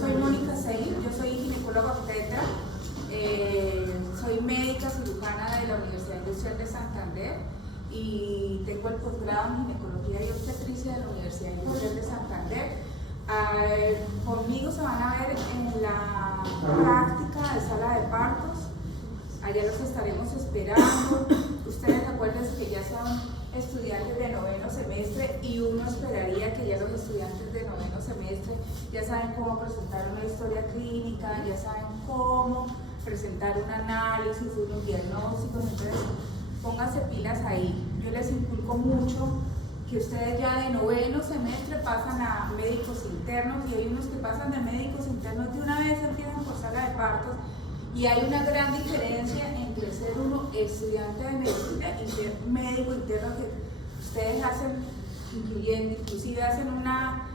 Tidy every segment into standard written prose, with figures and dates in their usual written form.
soy Mónica Celis, yo soy ginecóloga obstetra, soy médica cirujana de la Universidad Industrial de Santander y tengo el posgrado en ginecología y obstetricia de la Universidad Industrial de Santander. Conmigo se van a ver en la práctica de sala de partos. Allá los estaremos esperando. Ustedes acuérdense que ya son estudiantes de noveno semestre y uno esperaría que ya los estudiantes de noveno semestre ya saben cómo presentar una historia clínica, ya saben cómo presentar un análisis, un diagnóstico. Entonces pónganse pilas ahí. Yo les inculco mucho que ustedes ya de noveno semestre pasan a médicos internos y hay unos que pasan de médicos internos de una vez empiezan por sala de partos. Y hay una gran diferencia entre ser uno estudiante de medicina y ser médico interno, que ustedes hacen, inclusive hacen una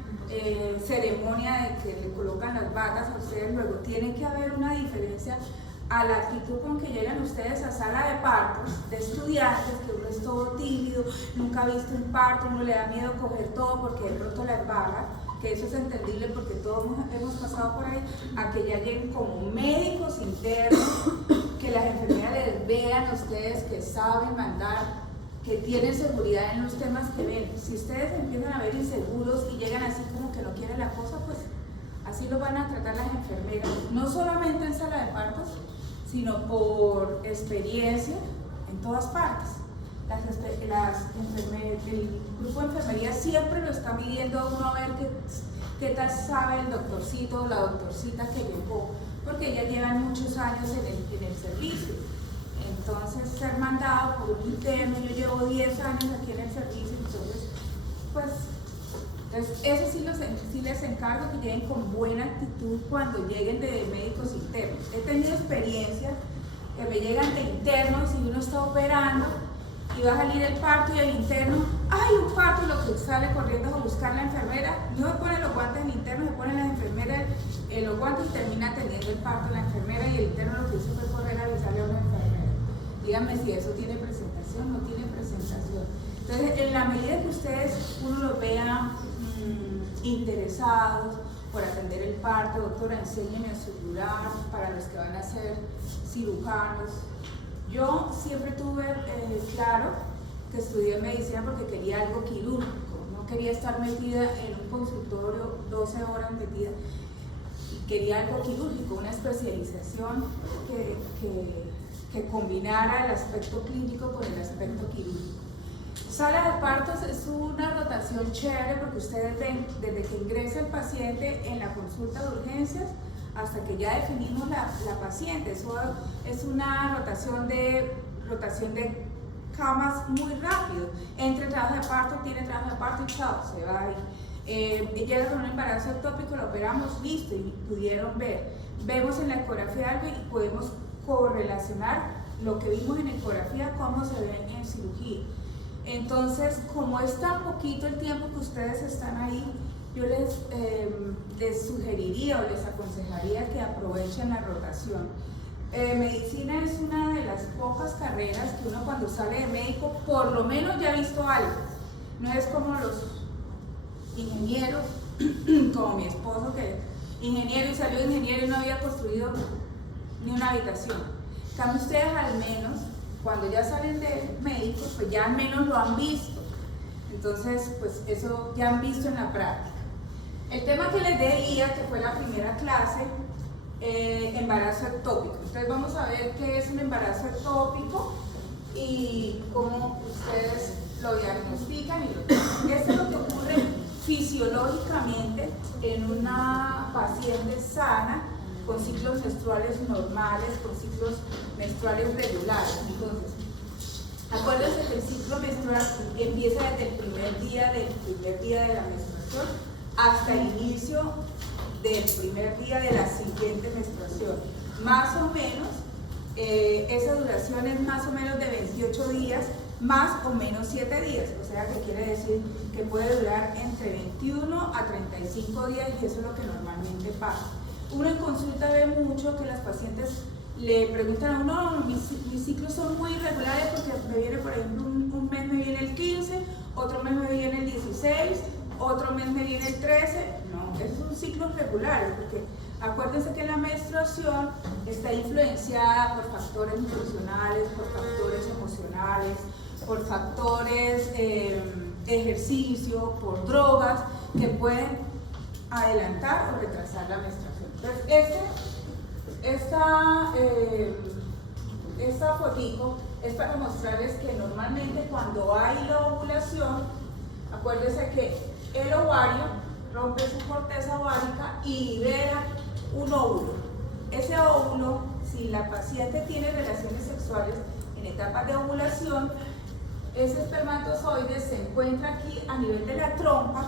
ceremonia de que le colocan las batas a ustedes. Luego tiene que haber una diferencia a la actitud con que llegan ustedes a sala de partos, de estudiantes, que uno es todo tímido, nunca ha visto un parto, uno le da miedo coger todo porque de pronto la embarra, que eso es entendible porque todos hemos pasado por ahí, a que ya lleguen como médicos internos, que las enfermeras les vean a ustedes que saben mandar, que tienen seguridad en los temas que ven. Si ustedes empiezan a ver inseguros y llegan así como que no quieren la cosa, pues así lo van a tratar las enfermeras, no solamente en sala de partos, sino por experiencia en todas partes. El grupo de enfermería siempre lo está midiendo a uno a ver qué tal sabe el doctorcito o la doctorcita que llegó, porque ya llevan muchos años en el servicio. Entonces, ser mandado por un interno, yo llevo 10 años aquí en el servicio, entonces, pues, eso sí les encargo que lleguen con buena actitud cuando lleguen de médicos internos. He tenido experiencia que me llegan de internos y uno está operando y va a salir el parto y el interno, ¡ay, un parto! Y lo que sale corriendo a buscar la enfermera, no se ponen los guantes el interno, se ponen las enfermeras los guantes y termina atendiendo el parto la enfermera y el interno lo que hizo fue correr a avisarle a una enfermera. Díganme si eso tiene presentación, no tiene presentación. Entonces, en la medida que ustedes, uno los vea interesados por atender el parto, doctora, enséñenme a suturar para los que van a ser cirujanos. Yo siempre tuve claro que estudié medicina porque quería algo quirúrgico, no quería estar metida en un consultorio 12 horas metida, y quería algo quirúrgico, una especialización que combinara el aspecto clínico con el aspecto quirúrgico. Sala de partos es una rotación chévere porque ustedes ven desde que ingresa el paciente en la consulta de urgencias hasta que ya definimos la paciente. Eso es una rotación de camas muy rápido. Entre trabajo de parto, tiene trabajo de parto y chao, se va ahí. Llega con un embarazo ectópico, lo operamos, listo, y pudieron ver. Vemos en la ecografía algo y podemos correlacionar lo que vimos en ecografía, cómo se ven en cirugía. Entonces, como es tan poquito el tiempo que ustedes están ahí, yo les sugeriría o les aconsejaría que aprovechen la rotación. Medicina es una de las pocas carreras que uno cuando sale de médico por lo menos ya ha visto algo. No es como los ingenieros, como mi esposo que ingeniero y salió de ingeniero y no había construido ni una habitación. En cambio, ustedes al menos, cuando ya salen de médicos, pues ya al menos lo han visto. Entonces, pues eso ya han visto en la práctica. El tema que les decía, que fue la primera clase, embarazo ectópico. Entonces vamos a ver qué es un embarazo ectópico y cómo ustedes lo diagnostican y lo tratan. Esto es lo que ocurre fisiológicamente en una paciente sana, con ciclos menstruales normales, con ciclos menstruales regulares. Entonces, acuérdense que el ciclo menstrual empieza desde el primer día de la menstruación hasta el inicio del primer día de la siguiente menstruación. Más o menos, esa duración es más o menos de 28 días, más o menos 7 días. O sea, que quiere decir que puede durar entre 21 a 35 días y eso es lo que normalmente pasa. Uno en consulta ve mucho que las pacientes le preguntan a uno, no, mis ciclos son muy irregulares porque me viene, por ejemplo, un mes me viene el 15, otro mes me viene el 16, otro mes me viene el 13, no, esos son ciclos regulares, porque acuérdense que la menstruación está influenciada por factores nutricionales, por factores emocionales, por factores ejercicio, por drogas que pueden adelantar o retrasar la menstruación. Entonces, esta fotico es para mostrarles que normalmente cuando hay la ovulación, acuérdense que el ovario rompe su corteza ovárica y libera un óvulo. Ese óvulo, si la paciente tiene relaciones sexuales en etapas de ovulación, ese espermatozoide se encuentra aquí a nivel de la trompa.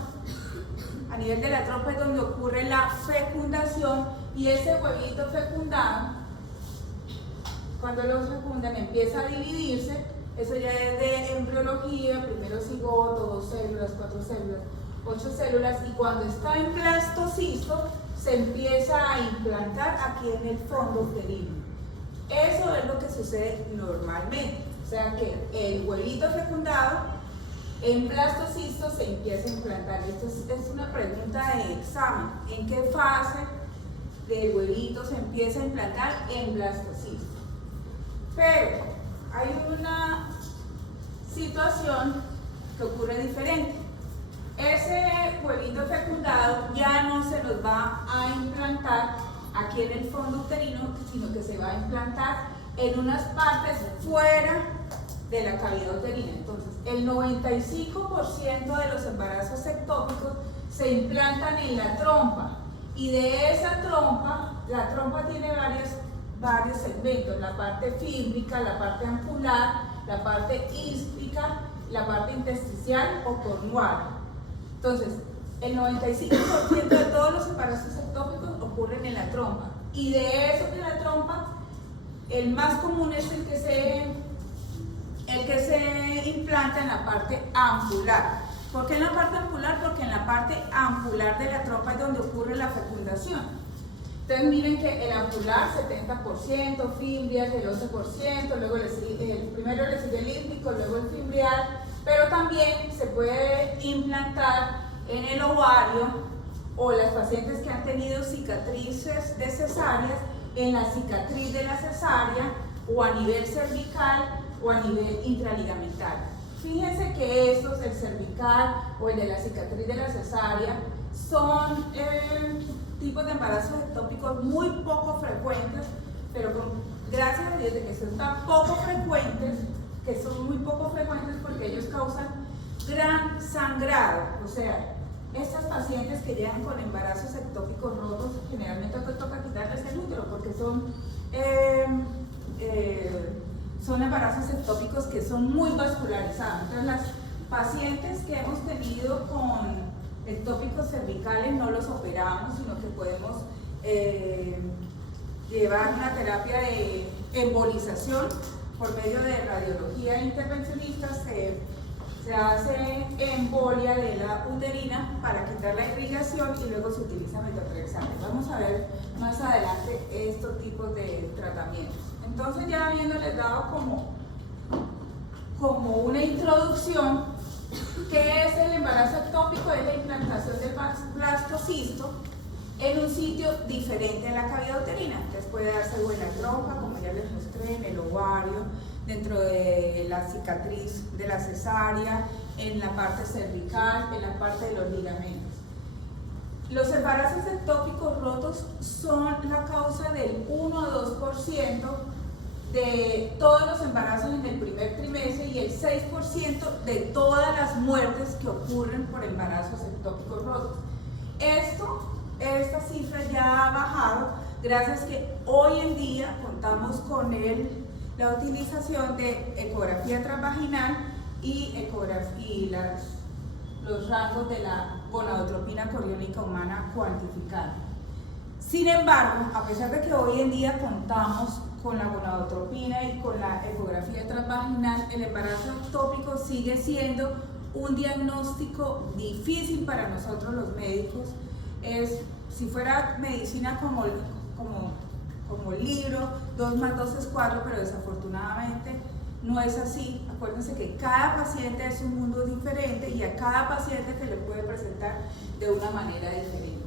A nivel de la trompa es donde ocurre la fecundación y ese huevito fecundado, cuando lo fecundan, empieza a dividirse. Eso ya es de embriología, primero cigoto, 2 células, 4 células, 8 células, y cuando está en blastocisto se empieza a implantar aquí en el fondo uterino. Eso es lo que sucede normalmente, o sea que el huevito fecundado en blastocisto se empieza a implantar. Esto es una pregunta de examen: ¿en qué fase del huevito se empieza a implantar en blastocisto? Pero hay una situación que ocurre diferente. Ese huevito fecundado ya no se nos va a implantar aquí en el fondo uterino, sino que se va a implantar en unas partes fuera de la cavidad uterina. Entonces, el 95% de los embarazos ectópicos se implantan en la trompa, y de esa trompa, la trompa tiene varios segmentos: la parte fímbrica, la parte ampular, la parte íspica, la parte intersticial o cornual. Entonces, el 95% de todos los embarazos ectópicos ocurren en la trompa, y de esos de la trompa, el más común es el que se implanta en la parte ampular. ¿Por qué en la parte ampular? Porque en la parte ampular de la trompa es donde ocurre la fecundación. Entonces miren que el ampular 70%, fimbrial el 11%, luego primero le sigue el íspico, luego el fimbrial, pero también se puede implantar en el ovario, o las pacientes que han tenido cicatrices de cesáreas, en la cicatriz de la cesárea, o a nivel cervical o a nivel intraligamentario. Fíjense que estos, el cervical o el de la cicatriz de la cesárea, son tipos de embarazos ectópicos muy poco frecuentes, pero gracias a Dios de que son tan poco frecuentes, que son muy poco frecuentes porque ellos causan gran sangrado. O sea, estas pacientes que llegan con embarazos ectópicos rotos, generalmente toca quitarles el útero porque son embarazos ectópicos que son muy vascularizados. Entonces, las pacientes que hemos tenido con ectópicos cervicales no los operamos, sino que podemos llevar una terapia de embolización por medio de radiología intervencionista. Se hace embolia de la uterina para quitar la irrigación y luego se utiliza metotrexato. Vamos a ver más adelante estos tipos de tratamientos. Entonces, ya habiéndoles dado como una introducción, ¿qué es el embarazo ectópico? Es la implantación del blastocisto en un sitio diferente a la cavidad uterina. Entonces puede darse o en la trompa, como ya les mostré, en el ovario, dentro de la cicatriz de la cesárea, en la parte cervical, en la parte de los ligamentos. Los embarazos ectópicos rotos son la causa del 1 o 2% de todos los embarazos en el primer trimestre y el 6% de todas las muertes que ocurren por embarazos ectópicos rotos. Esta cifra ya ha bajado gracias a que hoy en día contamos con la utilización de ecografía transvaginal y los rangos de la gonadotropina coriónica humana cuantificada. Sin embargo, a pesar de que hoy en día contamos con la gonadotropina y con la ecografía transvaginal, el embarazo ectópico sigue siendo un diagnóstico difícil para nosotros los médicos. Si fuera medicina como libro, 2 más 2 es 4, pero desafortunadamente no es así. acuérdense que cada paciente es un mundo diferente y a cada paciente se le puede presentar de una manera diferente.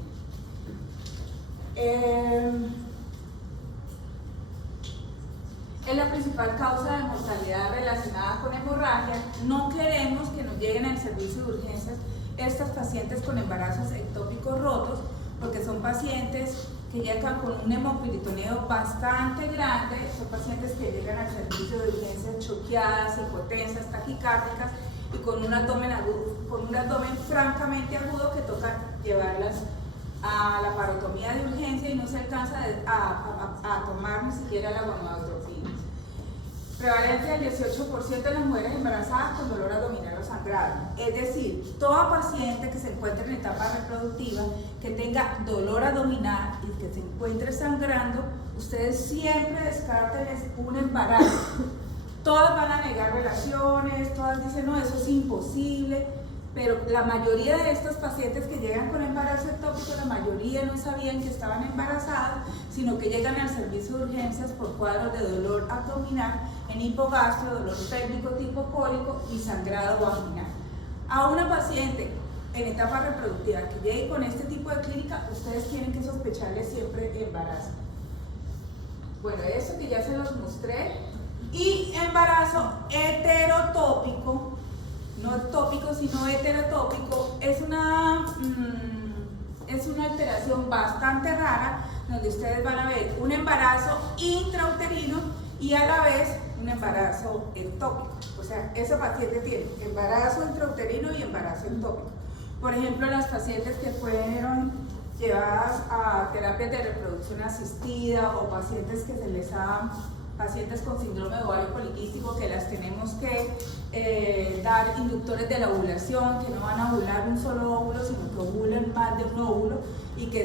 Es la principal causa de mortalidad relacionada con hemorragia. No queremos que nos lleguen al servicio de urgencias estas pacientes con embarazos ectópicos rotos, porque son pacientes que llegan con un hemoperitoneo bastante grande, son pacientes que llegan al servicio de urgencias choqueadas, hipotensas, taquicárdicas y con un abdomen agudo, con un abdomen francamente agudo que toca llevarlas a la parotomía de urgencia y no se alcanza a tomar ni siquiera la gonadotropina. Prevalencia del 18% de las mujeres embarazadas con dolor abdominal o sangrado. Es decir, toda paciente que se encuentre en etapa reproductiva, que tenga dolor abdominal y que se encuentre sangrando, ustedes siempre descarten un embarazo. Todas van a negar relaciones, todas dicen, no, eso es imposible, pero la mayoría de estos pacientes que llegan con embarazo ectópico, la mayoría no sabían que estaban embarazadas, sino que llegan al servicio de urgencias por cuadros de dolor abdominal, en hipogastro, dolor pélvico tipo cólico y sangrado vaginal. A una paciente en etapa reproductiva que llegue con este tipo de clínica, ustedes tienen que sospecharle siempre embarazo. Bueno, eso que ya se los mostré. Y embarazo heterotópico, no ectópico sino heterotópico, es una alteración bastante rara donde ustedes van a ver un embarazo intrauterino y a la vez un embarazo ectópico. O sea, ese paciente tiene embarazo intrauterino y embarazo ectópico. Por ejemplo, las pacientes que fueron llevadas a terapias de reproducción asistida o pacientes que se les ha pacientes con síndrome de ovario poliquístico que las tenemos que dar inductores de la ovulación, que no van a ovular un solo óvulo, sino que ovulan más de un óvulo y que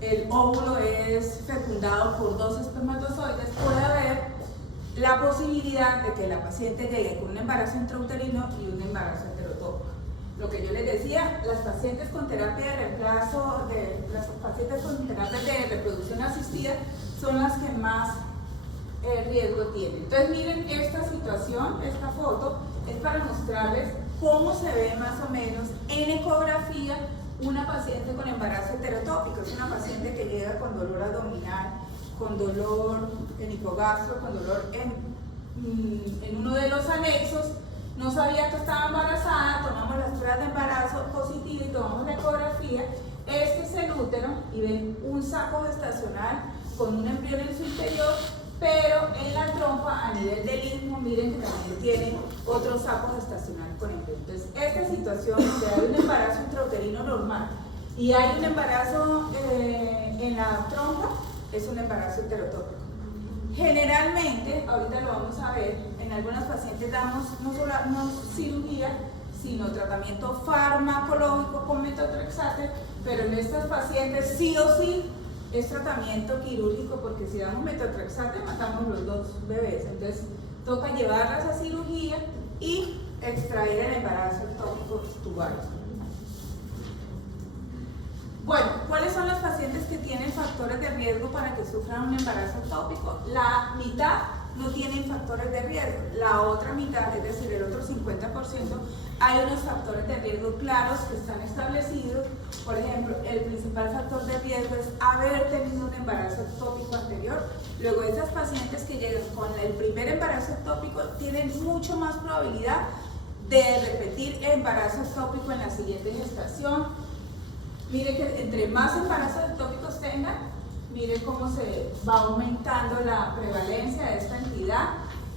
el óvulo es fecundado por 2 espermatozoides. Puede haber la posibilidad de que la paciente llegue con un embarazo intrauterino y un embarazo heterotópico. Lo que yo les decía, las pacientes con terapia de reemplazo, las pacientes con terapia de reproducción asistida son las que más riesgo tienen. Entonces miren esta situación, esta foto, es para mostrarles cómo se ve más o menos en ecografía una paciente con embarazo heterotópico. Es una paciente que llega con dolor abdominal, con dolor en hipogastro, con dolor en uno de los anexos. No sabía que estaba embarazada, tomamos las pruebas de embarazo positivo y tomamos la ecografía. Este es el útero y ven un saco gestacional con un embrión en su interior, pero en la trompa a nivel del istmo, miren que también tiene otro saco gestacional con embrión. Entonces, esta situación donde hay un embarazo intrauterino normal y hay un embarazo en la trompa, es un embarazo heterotópico. Generalmente, ahorita lo vamos a ver, en algunas pacientes damos no solo cirugía, sino tratamiento farmacológico con metotrexate, pero en estas pacientes sí o sí es tratamiento quirúrgico, porque si damos metotrexate matamos los 2 bebés. Entonces toca llevarlas a cirugía y extraer el embarazo ectópico tubal. Bueno, ¿cuáles son las pacientes que tienen factores de riesgo para que sufran un embarazo ectópico? La mitad no tienen factores de riesgo, la otra mitad, es decir, el otro 50%, hay unos factores de riesgo claros que están establecidos. Por ejemplo, el principal factor de riesgo es haber tenido un embarazo ectópico anterior. Luego, esas pacientes que llegan con el primer embarazo ectópico tienen mucho más probabilidad de repetir embarazo ectópico en la siguiente gestación. Mire que entre más embarazos ectópicos tengan, mire cómo se va aumentando la prevalencia de esta entidad.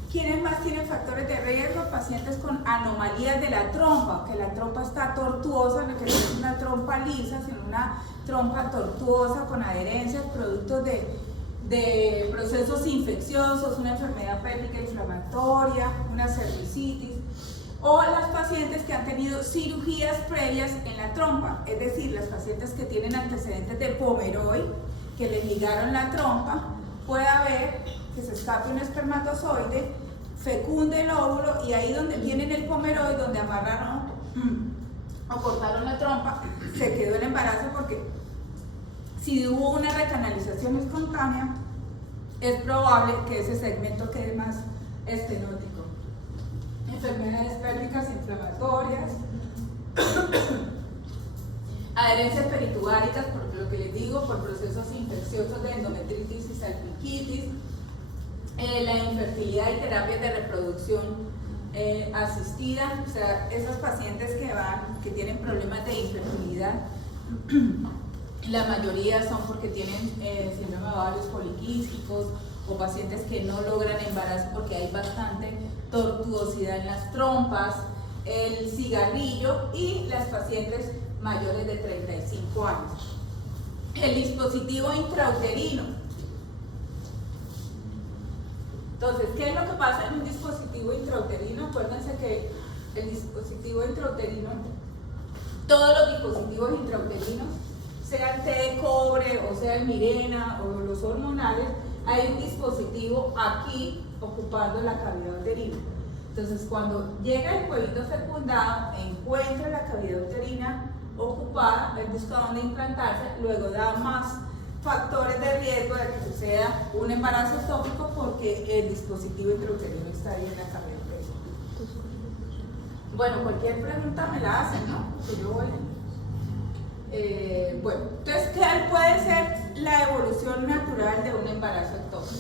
¿Quiénes más tienen factores de riesgo? Pacientes con anomalías de la trompa, que la trompa está tortuosa, que no es una trompa lisa, sino una trompa tortuosa con adherencias, productos de procesos infecciosos, una enfermedad pélvica inflamatoria, una cervicitis. O las pacientes que han tenido cirugías previas en la trompa, es decir, las pacientes que tienen antecedentes de Pomeroy, que les ligaron la trompa, puede haber que se escape un espermatozoide, fecunde el óvulo y ahí donde tienen el Pomeroy, donde amarraron o cortaron la trompa, se quedó el embarazo, porque si hubo una recanalización espontánea, es probable que ese segmento quede más estenótico. Enfermedades pélvicas inflamatorias, adherencias peritubáricas, por lo que les digo, por procesos infecciosos de endometritis y salpingitis, la infertilidad y terapias de reproducción asistida, o sea, esas pacientes que tienen problemas de infertilidad, la mayoría son porque tienen síndrome de ovarios poliquísticos o pacientes que no logran embarazo porque hay bastante tortuosidad en las trompas, el cigarrillo y las pacientes mayores de 35 años. El dispositivo intrauterino. Entonces, ¿qué es lo que pasa en un dispositivo intrauterino? Acuérdense que el dispositivo intrauterino, todos los dispositivos intrauterinos, sea el té de cobre o sea el Mirena o los hormonales, hay un dispositivo aquí ocupando la cavidad uterina. Entonces, cuando llega el huevito fecundado, encuentra la cavidad uterina ocupada, él busca dónde implantarse, luego da más factores de riesgo de que suceda un embarazo ectópico porque el dispositivo intrauterino está ahí en la cavidad uterina. Bueno, cualquier pregunta me la hacen, ¿no? Que yo voy. Bueno, entonces, ¿qué puede ser la evolución natural de un embarazo ectópico?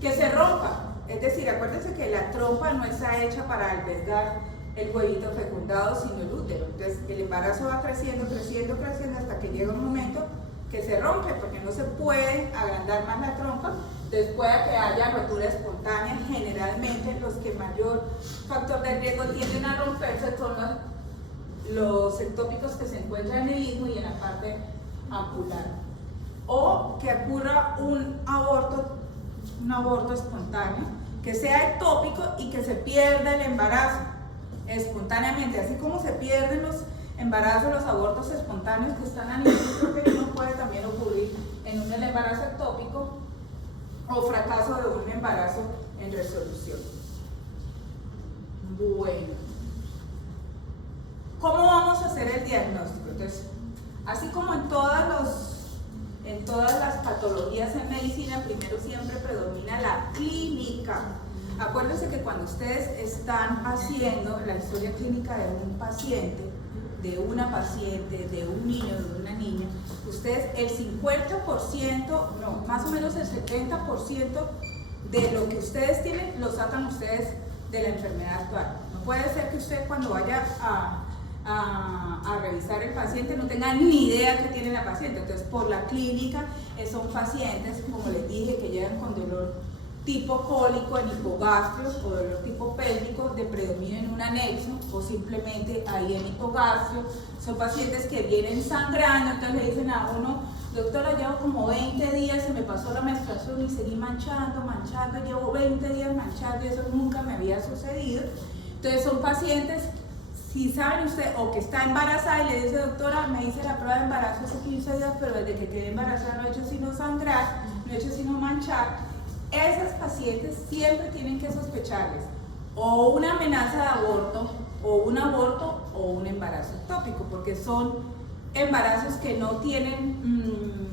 Que se rompa. Es decir, acuérdense que la trompa no está hecha para albergar el huevito fecundado, sino el útero. Entonces, el embarazo va creciendo, creciendo, creciendo hasta que llega un momento que se rompe, porque no se puede agrandar más la trompa. Entonces, puede que haya rotura espontánea. Generalmente, los que mayor factor de riesgo tienden a romperse son los ectópicos que se encuentran en el istmo y en la parte ampular. O que ocurra un aborto espontáneo, que sea ectópico y que se pierda el embarazo espontáneamente, así como se pierden los embarazos, los abortos espontáneos que están a nivel uterino, puede también ocurrir en un embarazo ectópico o fracaso de un embarazo en resolución. Bueno, ¿cómo vamos a hacer el diagnóstico? Entonces, así como en todas las patologías en medicina, primero siempre predomina la clínica. Acuérdense que cuando ustedes están haciendo la historia clínica de un paciente, de una paciente, de un niño, de una niña, ustedes el 50%, no, más o menos el 70% de lo que ustedes tienen lo sacan ustedes de la enfermedad actual. No puede ser que usted cuando vaya a revisar el paciente no tenga ni idea que tiene la paciente. Entonces, por la clínica son pacientes, como les dije, que llegan con dolor tipo cólico en hipogastrio o dolor tipo pélvico de predominio en un anexo o simplemente ahí en hipogastrio. Son pacientes que vienen sangrando, entonces le dicen a uno: doctora, llevo como 20 días, se me pasó la menstruación y seguí manchando, llevo 20 días manchando y eso nunca me había sucedido. Entonces son pacientes, si saben usted, o que está embarazada y le dice: doctora, me hice la prueba de embarazo hace 15 días, pero desde que quedé embarazada no he hecho sino sangrar, no he hecho sino manchar. Esas pacientes siempre tienen que sospecharles o una amenaza de aborto, o un aborto, o un embarazo ectópico, porque son embarazos que no tienen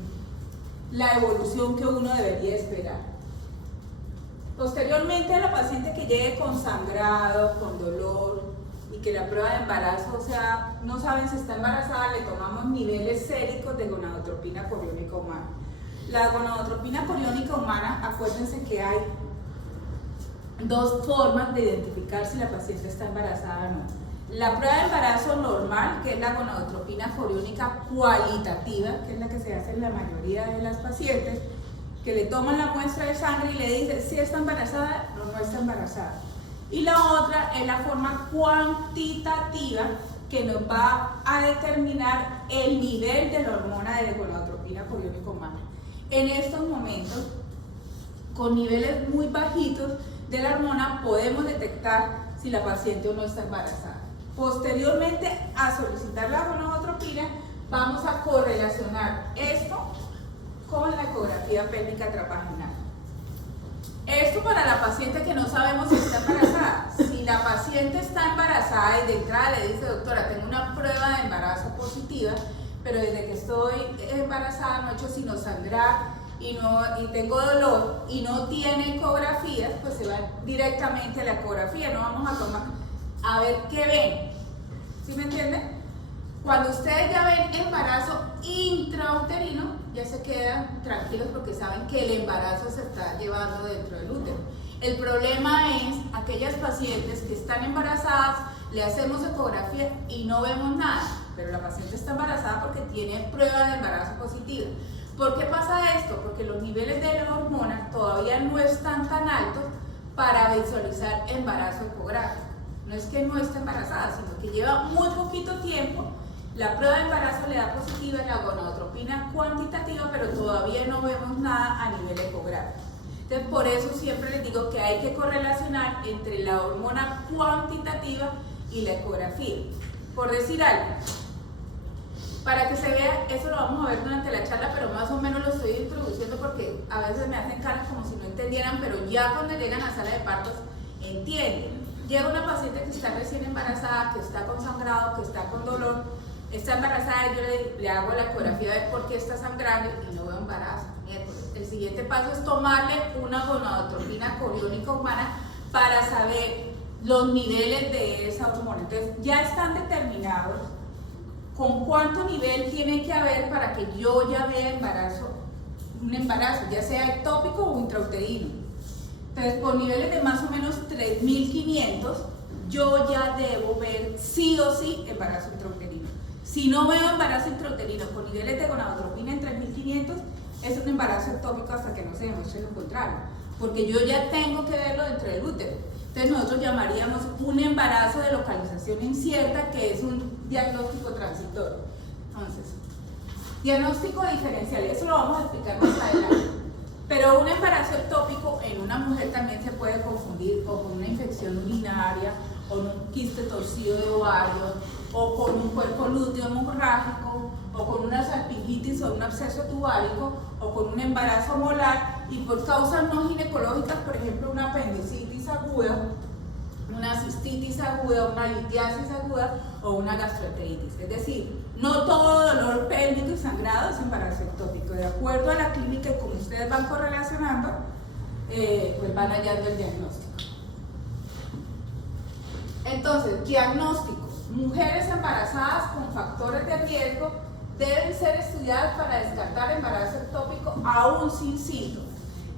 la evolución que uno debería esperar. Posteriormente, a la paciente que llegue con sangrado, con dolor, y que la prueba de embarazo, o sea, no saben si está embarazada, le tomamos niveles séricos de gonadotropina coriónica humana. La gonadotropina coriónica humana, acuérdense que hay dos formas de identificar si la paciente está embarazada o no. La prueba de embarazo normal, que es la gonadotropina coriónica cualitativa, que es la que se hace en la mayoría de las pacientes, que le toman la muestra de sangre y le dicen si está embarazada o no está embarazada. Y la otra es la forma cuantitativa, que nos va a determinar el nivel de la hormona de gonadotropina coriónica humana. En estos momentos, con niveles muy bajitos de la hormona, podemos detectar si la paciente o no está embarazada. Posteriormente a solicitar la gonadotropina, vamos a correlacionar esto con la ecografía pélvica transvaginal. Esto para la paciente que no sabemos si está embarazada. Si la paciente está embarazada y de entrada le dice: doctora, tengo una prueba de embarazo positiva, pero desde que estoy embarazada no he hecho sino sangrar y tengo dolor y no tiene ecografías, pues se va directamente a la ecografía, no vamos a tomar a ver qué ven. ¿Sí me entienden? Cuando ustedes ya ven embarazo intrauterino, ya se quedan tranquilos porque saben que el embarazo se está llevando dentro del útero. El problema es aquellas pacientes que están embarazadas, le hacemos ecografía y no vemos nada, pero la paciente está embarazada porque tiene prueba de embarazo positiva. ¿Por qué pasa esto? Porque los niveles de la hormona todavía no están tan altos para visualizar embarazo ecográfico. No es que no esté embarazada, sino que lleva muy poquito tiempo. La prueba de embarazo le da positiva en la gonadotropina cuantitativa, pero todavía no vemos nada a nivel ecográfico. Entonces, por eso siempre les digo que hay que correlacionar entre la hormona cuantitativa y la ecografía. Por decir algo, para que se vea, eso lo vamos a ver durante la charla, pero más o menos lo estoy introduciendo porque a veces me hacen caras como si no entendieran, pero ya cuando llegan a la sala de partos entienden. Llega una paciente que está recién embarazada, que está con sangrado, que está con dolor, está embarazada y yo le hago la ecografía de ver por qué está sangrando y no veo embarazo. El siguiente paso es tomarle una gonadotropina coriónica humana para saber los niveles de esa hormona. Entonces ya están determinados con cuánto nivel tiene que haber para que yo ya vea un embarazo, ya sea ectópico o intrauterino. Entonces, por niveles de más o menos 3.500, yo ya debo ver sí o sí embarazo intrauterino. Si no veo embarazo intrauterino con niveles de gonadotropina en 3.500, es un embarazo ectópico hasta que no se demuestre lo contrario, porque yo ya tengo que verlo dentro del útero. Entonces, nosotros llamaríamos un embarazo de localización incierta, que es un diagnóstico transitorio. Entonces, diagnóstico diferencial, eso lo vamos a explicar más adelante. Pero un embarazo ectópico en una mujer también se puede confundir o con una infección urinaria, o con un quiste torcido de ovario, o con un cuerpo lúteo hemorrágico, o con una salpingitis o un absceso tubárico, o con un embarazo molar, y por causas no ginecológicas, por ejemplo, una apendicitis aguda, una cistitis aguda, una litiasis aguda o una gastroenteritis. Es decir, no todo dolor pélvico y sangrado es embarazo ectópico. De acuerdo a la clínica y como ustedes van correlacionando, pues van hallando el diagnóstico. Entonces, diagnósticos. Mujeres embarazadas con factores de riesgo deben ser estudiadas para descartar embarazo ectópico aún sin síntomas.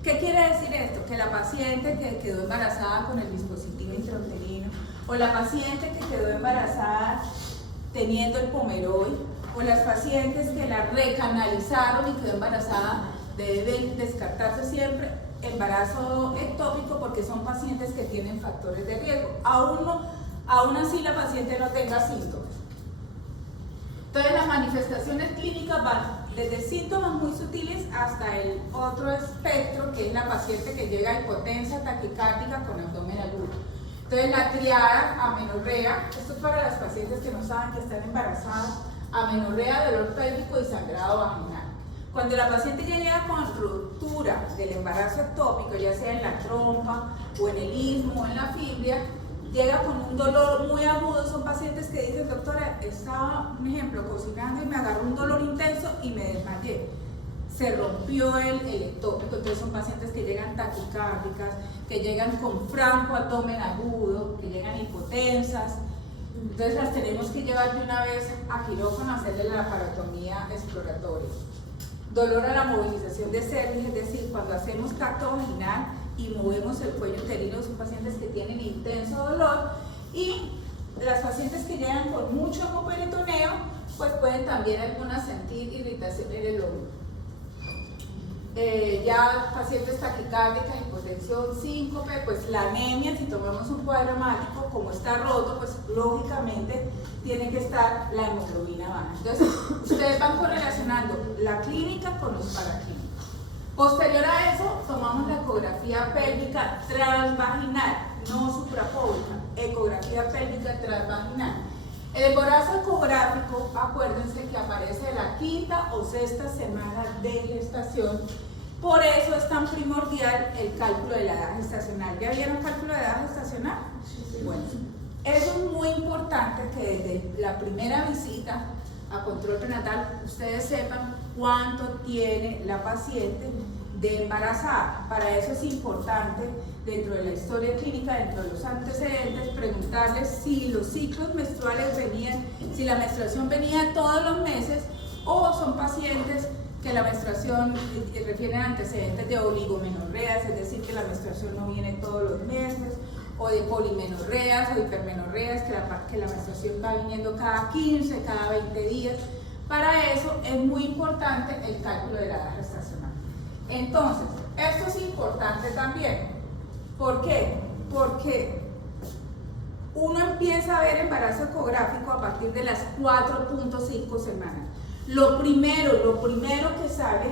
¿Qué quiere decir esto? Que la paciente que quedó embarazada con el dispositivo intrauterino, o la paciente que quedó embarazada teniendo el Pomeroy, o las pacientes que la recanalizaron y quedó embarazada, deben descartarse siempre embarazo ectópico porque son pacientes que tienen factores de riesgo. Aún así la paciente no tenga síntomas. Entonces las manifestaciones clínicas van desde síntomas muy sutiles hasta el otro espectro, que es la paciente que llega a hipotensa taquicárdica con abdomen agudo. Entonces la triada, amenorrea, esto es para las pacientes que no saben que están embarazadas, amenorrea, dolor pélvico y sangrado vaginal. Cuando la paciente ya llega con ruptura del embarazo ectópico, ya sea en la trompa o en el istmo o en la fibria, llega con un dolor muy agudo. Son pacientes que dicen, doctora, estaba, un ejemplo, cocinando y me agarró un dolor intenso y me desmayé. Se rompió el ectópico. Entonces son pacientes que llegan taquicárdicas, que llegan con franco abdomen agudo, que llegan hipotensas. Entonces las tenemos que llevar de una vez a quirófano a hacerle la laparotomía exploratoria. Dolor a la movilización de cervix, es decir, cuando hacemos tacto vaginal y movemos el cuello uterino, son pacientes que tienen intenso dolor, y las pacientes que llegan con mucho hemoperitoneo, pues pueden también algunas sentir irritación en el óvulo. Ya pacientes taquicárdicas, hipotensión, síncope, pues la anemia, si tomamos un cuadro hemático, como está roto, pues lógicamente tiene que estar la hemoglobina baja. Entonces, ustedes van correlacionando la clínica con los paraclínicos. Posterior a eso, tomamos la ecografía pélvica transvaginal, no suprapúbica, ecografía pélvica transvaginal. El embarazo ecográfico, acuérdense que aparece en la 5ª o 6ª semana de gestación. Por eso es tan primordial el cálculo de la edad gestacional. ¿Ya vieron cálculo de edad gestacional? Sí. Bueno, eso es muy importante, que desde la primera visita a control prenatal, ustedes sepan cuánto tiene la paciente de embarazada. Para eso es importante, dentro de la historia clínica, dentro de los antecedentes, preguntarles si los ciclos menstruales venían, si la menstruación venía todos los meses, o son pacientes que la menstruación refiere a antecedentes de oligomenorreas, es decir, que la menstruación no viene todos los meses, o de polimenorreas o hipermenorreas, que la menstruación va viniendo cada 15, cada 20 días. Para eso es muy importante el cálculo de la edad gestacional. Entonces, esto es importante también. ¿Por qué? Porque uno empieza a ver embarazo ecográfico a partir de las 4.5 semanas. Lo primero que sale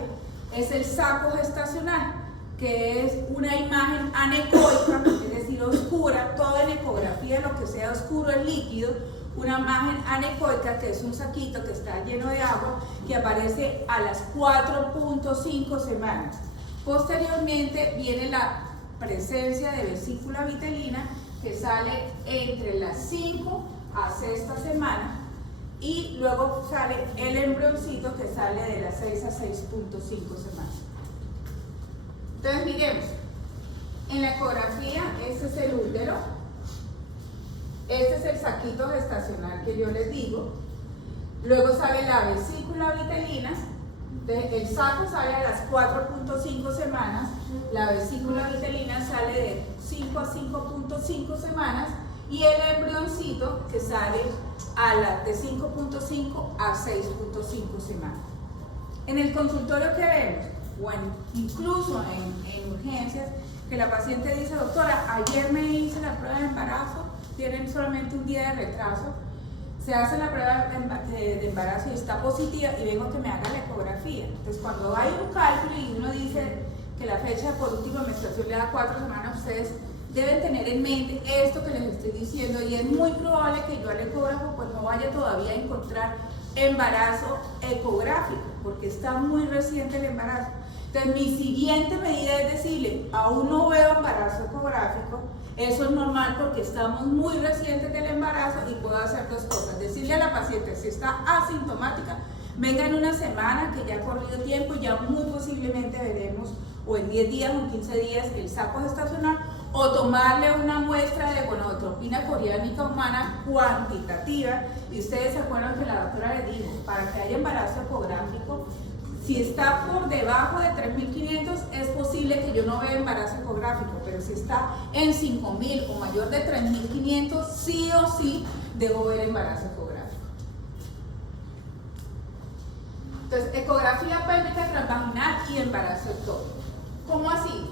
es el saco gestacional, que es una imagen anecoica, es decir, oscura. Toda en ecografía, lo que sea oscuro es líquido. Una imagen anecoica, que es un saquito que está lleno de agua, que aparece a las 4.5 semanas. Posteriormente viene la presencia de vesícula vitelina, que sale entre las 5 a 6ª semana, y luego sale el embrioncito, que sale de las 6 a 6.5 semanas. Entonces miremos, en la ecografía este es el útero, este es el saquito gestacional que yo les digo, luego sale la vesícula vitelina, el saco sale a las 4.5 semanas, la vesícula vitelina sale de 5 a 5.5 semanas, y el embrioncito que sale de 5.5 a 6.5 semanas. En el consultorio que vemos, bueno, incluso en urgencias, que la paciente dice: doctora, ayer me hice la prueba de embarazo, tienen solamente un día de retraso, se hace la prueba de embarazo y está positiva, y vengo que me haga la ecografía. Entonces, cuando hay un cálculo y uno dice que la fecha por última menstruación le da 4 semanas, ustedes deben tener en mente esto que les estoy diciendo, y es muy probable que yo al ecógrafo pues no vaya todavía a encontrar embarazo ecográfico, porque está muy reciente el embarazo. Entonces, mi siguiente medida es decirle: aún no veo embarazo ecográfico. Eso es normal porque estamos muy recientes del embarazo, y puedo hacer dos cosas: decirle a la paciente, si está asintomática, venga en una semana, que ya ha corrido tiempo y ya muy posiblemente veremos, o en 10 días o en 15 días, el saco gestacional, o tomarle una muestra de gonadotropina coriánica humana cuantitativa. Y ustedes se acuerdan que la doctora les dijo, para que haya embarazo ecográfico, si está por debajo de 3.500 es posible que yo no vea embarazo ecográfico, pero si está en 5.000 o mayor de 3.500, sí o sí debo ver embarazo ecográfico. Entonces, ecografía pélvica transvaginal y embarazo ectópico. ¿Cómo así?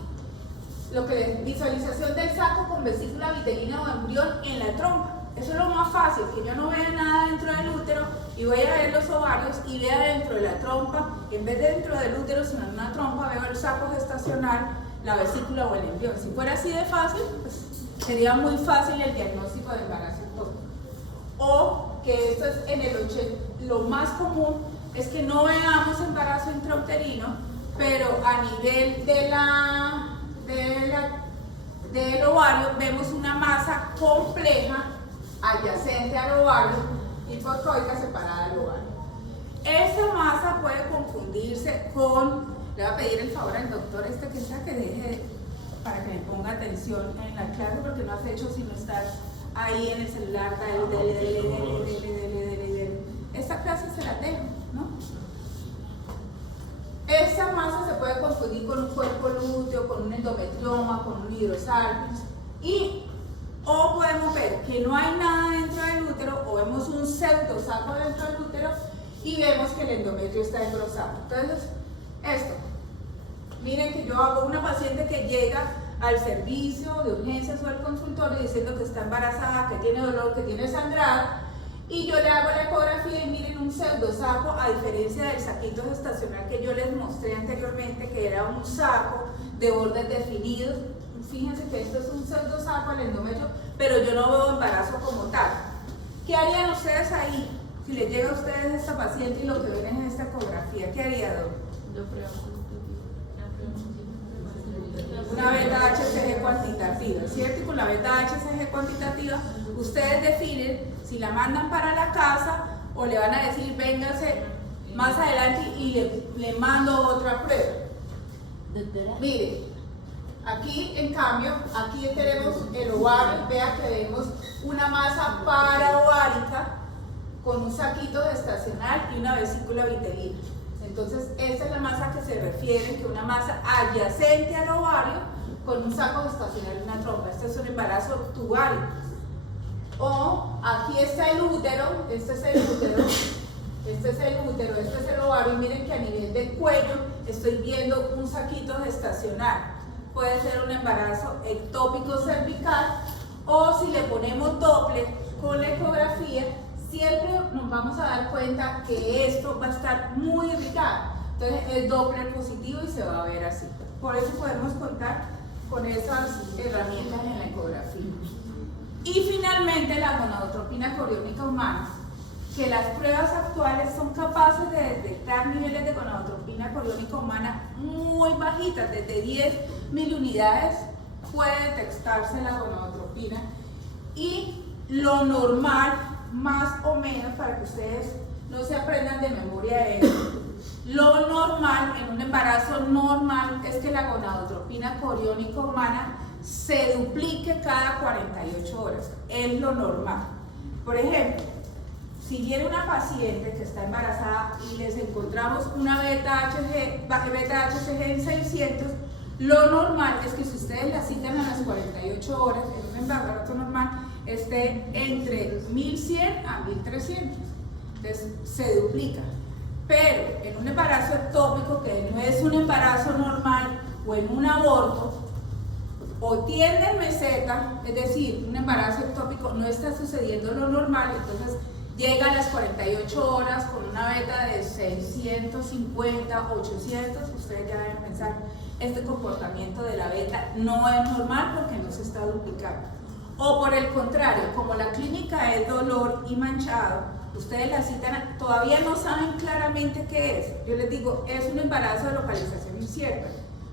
Lo que es visualización del saco con vesícula vitelina o embrión en la trompa. Eso es lo más fácil, que yo no vea nada dentro del útero y voy a ver los ovarios y vea dentro de la trompa, en vez de dentro del útero, sino en una trompa, veo el saco gestacional, la vesícula o el embrión. Si fuera así de fácil, pues sería muy fácil el diagnóstico de embarazo ectópico. O que esto es en el 80%, lo más común es que no veamos embarazo intrauterino, pero a nivel del ovario vemos una masa compleja adyacente al ovario, hipocoica separada del ovario. Esta masa puede confundirse con, le voy a pedir el favor al doctor que sea que deje para que me ponga atención en la clase, porque no has hecho sino estar ahí en el celular, esta clase se la dejo, ¿no? Esta masa se puede confundir con un cuerpo lúteo, con un endometrioma, con un hidrosalpinx, o podemos ver que no hay nada dentro del útero, o vemos un pseudosaco dentro del útero y vemos que el endometrio está engrosado. Entonces, esto, miren que yo hago una paciente que llega al servicio de urgencias o al consultorio diciendo que está embarazada, que tiene dolor, que tiene sangrado, y yo le hago la ecografía y miren un pseudosaco, a diferencia del saquito gestacional que yo les mostré anteriormente, que era un saco de bordes definidos. Fíjense que esto es un pseudosaco al endometrio, pero yo no veo embarazo como tal. ¿Qué harían ustedes ahí? Si les llega a ustedes esta paciente y lo que ven en esta ecografía, ¿qué haría, Doc? Una beta HCG cuantitativa, ¿cierto? Y con la beta HCG cuantitativa, ustedes definen si la mandan para la casa o le van a decir véngase más adelante y le mando otra prueba. Doctora. Mire, aquí en cambio, aquí tenemos el ovario, vea que vemos una masa paraovárica con un saquito gestacional y una vesícula vitelina. Entonces, esta es la masa que se refiere, que una masa adyacente al ovario con un saco gestacional y una trompa. Este es un embarazo tubario. O aquí está el útero, este es el útero, este es el útero, este es el ovario, y miren que a nivel del cuello estoy viendo un saquito gestacional. Puede ser un embarazo ectópico cervical, o si le ponemos Doppler con la ecografía, siempre nos vamos a dar cuenta que esto va a estar muy irrigado. Entonces es Doppler positivo y se va a ver así. Por eso podemos contar con esas herramientas en la ecografía. Y finalmente la gonadotropina coriónica humana, que las pruebas actuales son capaces de detectar niveles de gonadotropina coriónica humana muy bajitas, desde 10 miliunidades puede detectarse la gonadotropina, y lo normal, más o menos, para que ustedes no se aprendan de memoria esto, lo normal en un embarazo normal es que la gonadotropina coriónica humana se duplique cada 48 horas, es lo normal. Por ejemplo, si viene una paciente que está embarazada y les encontramos una beta-HCG en 600, lo normal es que si ustedes la citan a las 48 horas, en un embarazo normal, esté entre 1100 a 1300. Entonces se duplica. Pero en un embarazo ectópico, que no es un embarazo normal, o en un aborto, o tiene meseta, es decir, un embarazo ectópico, no está sucediendo lo normal, entonces llega a las 48 horas con una beta de 650, 800, ustedes ya deben pensar, este comportamiento de la beta no es normal porque no se está duplicando. O por el contrario, como la clínica es dolor y manchado, ustedes la citan, todavía no saben claramente qué es. Yo les digo, es un embarazo de localización incierta.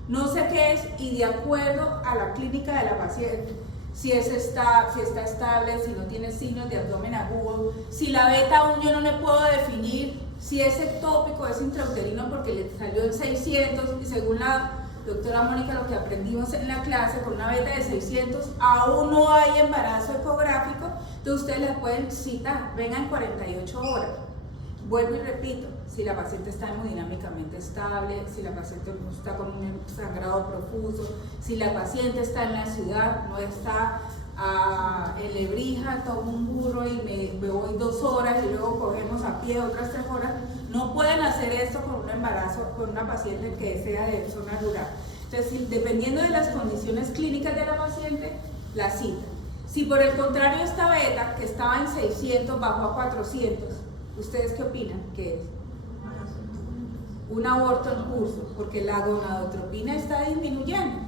No sé qué es, y de acuerdo a la clínica de la paciente, si está estable, si no tiene signos de abdomen agudo, si la beta aún yo no le puedo definir, si es ectópico, es intrauterino porque le salió en 600, y según la doctora Mónica, lo que aprendimos en la clase, con una beta de 600, aún no hay embarazo ecográfico, entonces ustedes la pueden citar, vengan en 48 horas. Vuelvo y repito, si la paciente está hemodinámicamente estable, si la paciente no está con un sangrado profuso, si la paciente está en la ciudad, no está en Lebrija, tomo un burro y me voy 2 horas y luego cogemos a pie otras 3 horas, no pueden hacer esto con un embarazo, con una paciente que sea de zona rural. Entonces, dependiendo de las condiciones clínicas de la paciente, la cita. Si por el contrario esta beta, que estaba en 600, bajó a 400, ¿ustedes qué opinan que es? Un aborto en curso, porque la gonadotropina está disminuyendo.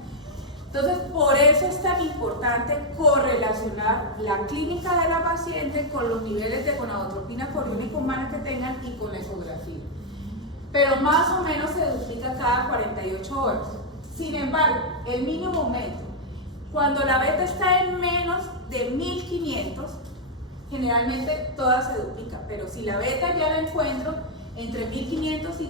Entonces, por eso es tan importante correlacionar la clínica de la paciente con los niveles de gonadotropina coriónica humana que tengan y con la ecografía. Pero más o menos se duplica cada 48 horas. Sin embargo, el mínimo momento, cuando la beta está en menos de 1500, generalmente toda se duplica, pero si la beta ya la encuentro entre 1500 y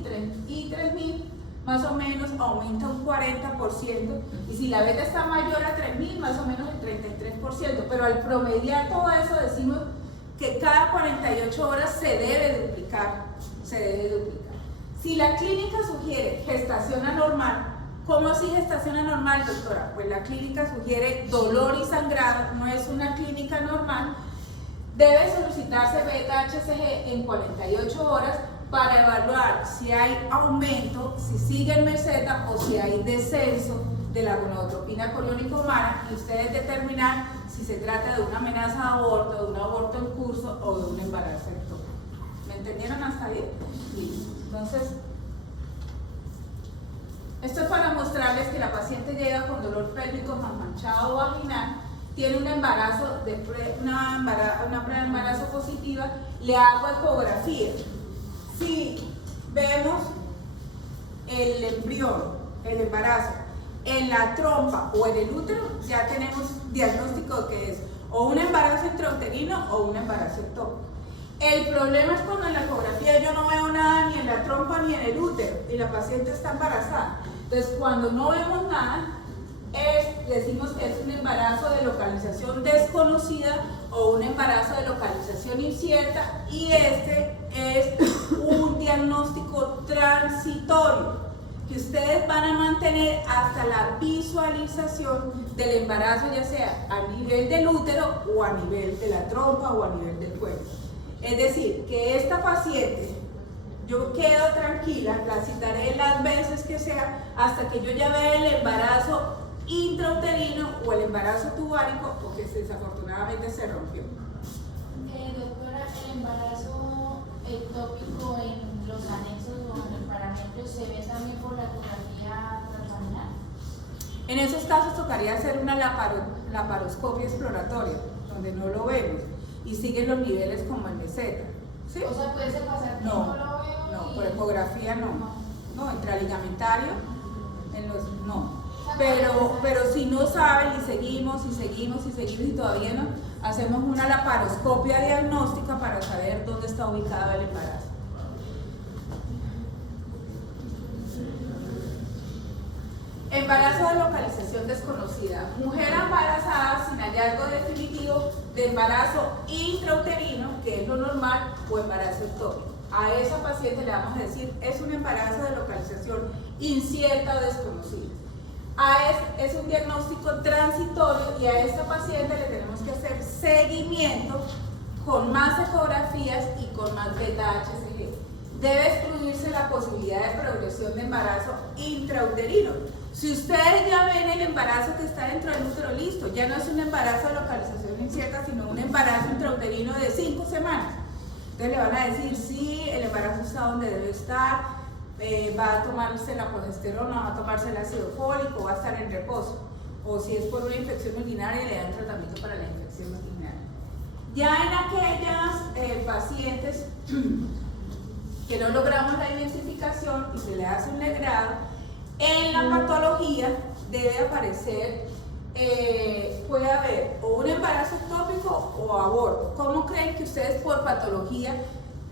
3000, más o menos aumenta un 40%, y si la beta está mayor a 3000, más o menos el 33%, pero al promediar todo eso decimos que cada 48 horas se debe duplicar, Si la clínica sugiere gestación anormal, ¿cómo así gestación anormal, doctora? Pues la clínica sugiere dolor y sangrado, no es una clínica normal. Debe solicitarse beta-HCG en 48 horas para evaluar si hay aumento, si sigue en meseta o si hay descenso de la gonadotropina coriónica humana, y ustedes determinar si se trata de una amenaza de aborto, de un aborto en curso o de un embarazo ectópico. ¿Me entendieron hasta ahí? Listo. Entonces, esto es para mostrarles que la paciente llega con dolor pélvico más manchado vaginal, tiene un embarazo, una prueba de embarazo positiva, le hago ecografía. Si vemos el embrión, el embarazo, en la trompa o en el útero, ya tenemos diagnóstico de que es o un embarazo intrauterino o un embarazo ectópico. El problema es cuando en la ecografía yo no veo nada ni en la trompa ni en el útero y la paciente está embarazada. Entonces, cuando no vemos nada, decimos que es un embarazo de localización desconocida o un embarazo de localización incierta, y este es un diagnóstico transitorio que ustedes van a mantener hasta la visualización del embarazo, ya sea a nivel del útero o a nivel de la trompa o a nivel del cuello. Es decir, que esta paciente, yo quedo tranquila, la citaré las veces que sea, hasta que yo ya vea el embarazo intrauterino o el embarazo tubárico, o que desafortunadamente se rompió. Doctora, ¿el embarazo ectópico en los anexos o en el parámetro se ve también por la ecografía transvaginal? En esos casos tocaría hacer una laparoscopia exploratoria, donde no lo vemos, y siguen los niveles como en meseta. ¿Sí? O sea, puede pasar que no lo veo. No, por ecografía no. No, intraligamentario, no. Pero si no saben y seguimos y todavía no, hacemos una laparoscopia diagnóstica para saber dónde está ubicado el embarazo. Embarazo de localización desconocida. Mujer embarazada sin hallazgo definitivo de embarazo intrauterino, que es lo normal, o embarazo ectópico. A esa paciente le vamos a decir, es un embarazo de localización incierta o desconocida. Es un diagnóstico transitorio, y a esta paciente le tenemos que hacer seguimiento con más ecografías y con más beta-HCG. Debe excluirse la posibilidad de progresión de embarazo intrauterino. Si ustedes ya ven el embarazo que está dentro del útero, listo, ya no es un embarazo de localización incierta, sino un embarazo intrauterino de 5 semanas. Entonces le van a decir, sí, el embarazo está donde debe estar, va a tomarse la progesterona, va a tomarse el ácido fólico, va a estar en reposo. O si es por una infección urinaria, le dan tratamiento para la infección urinaria. Ya en aquellas pacientes que no logramos la identificación y se le hace un legrado, en la patología debe aparecer, puede haber o un embarazo ectópico o aborto. ¿Cómo creen que ustedes por patología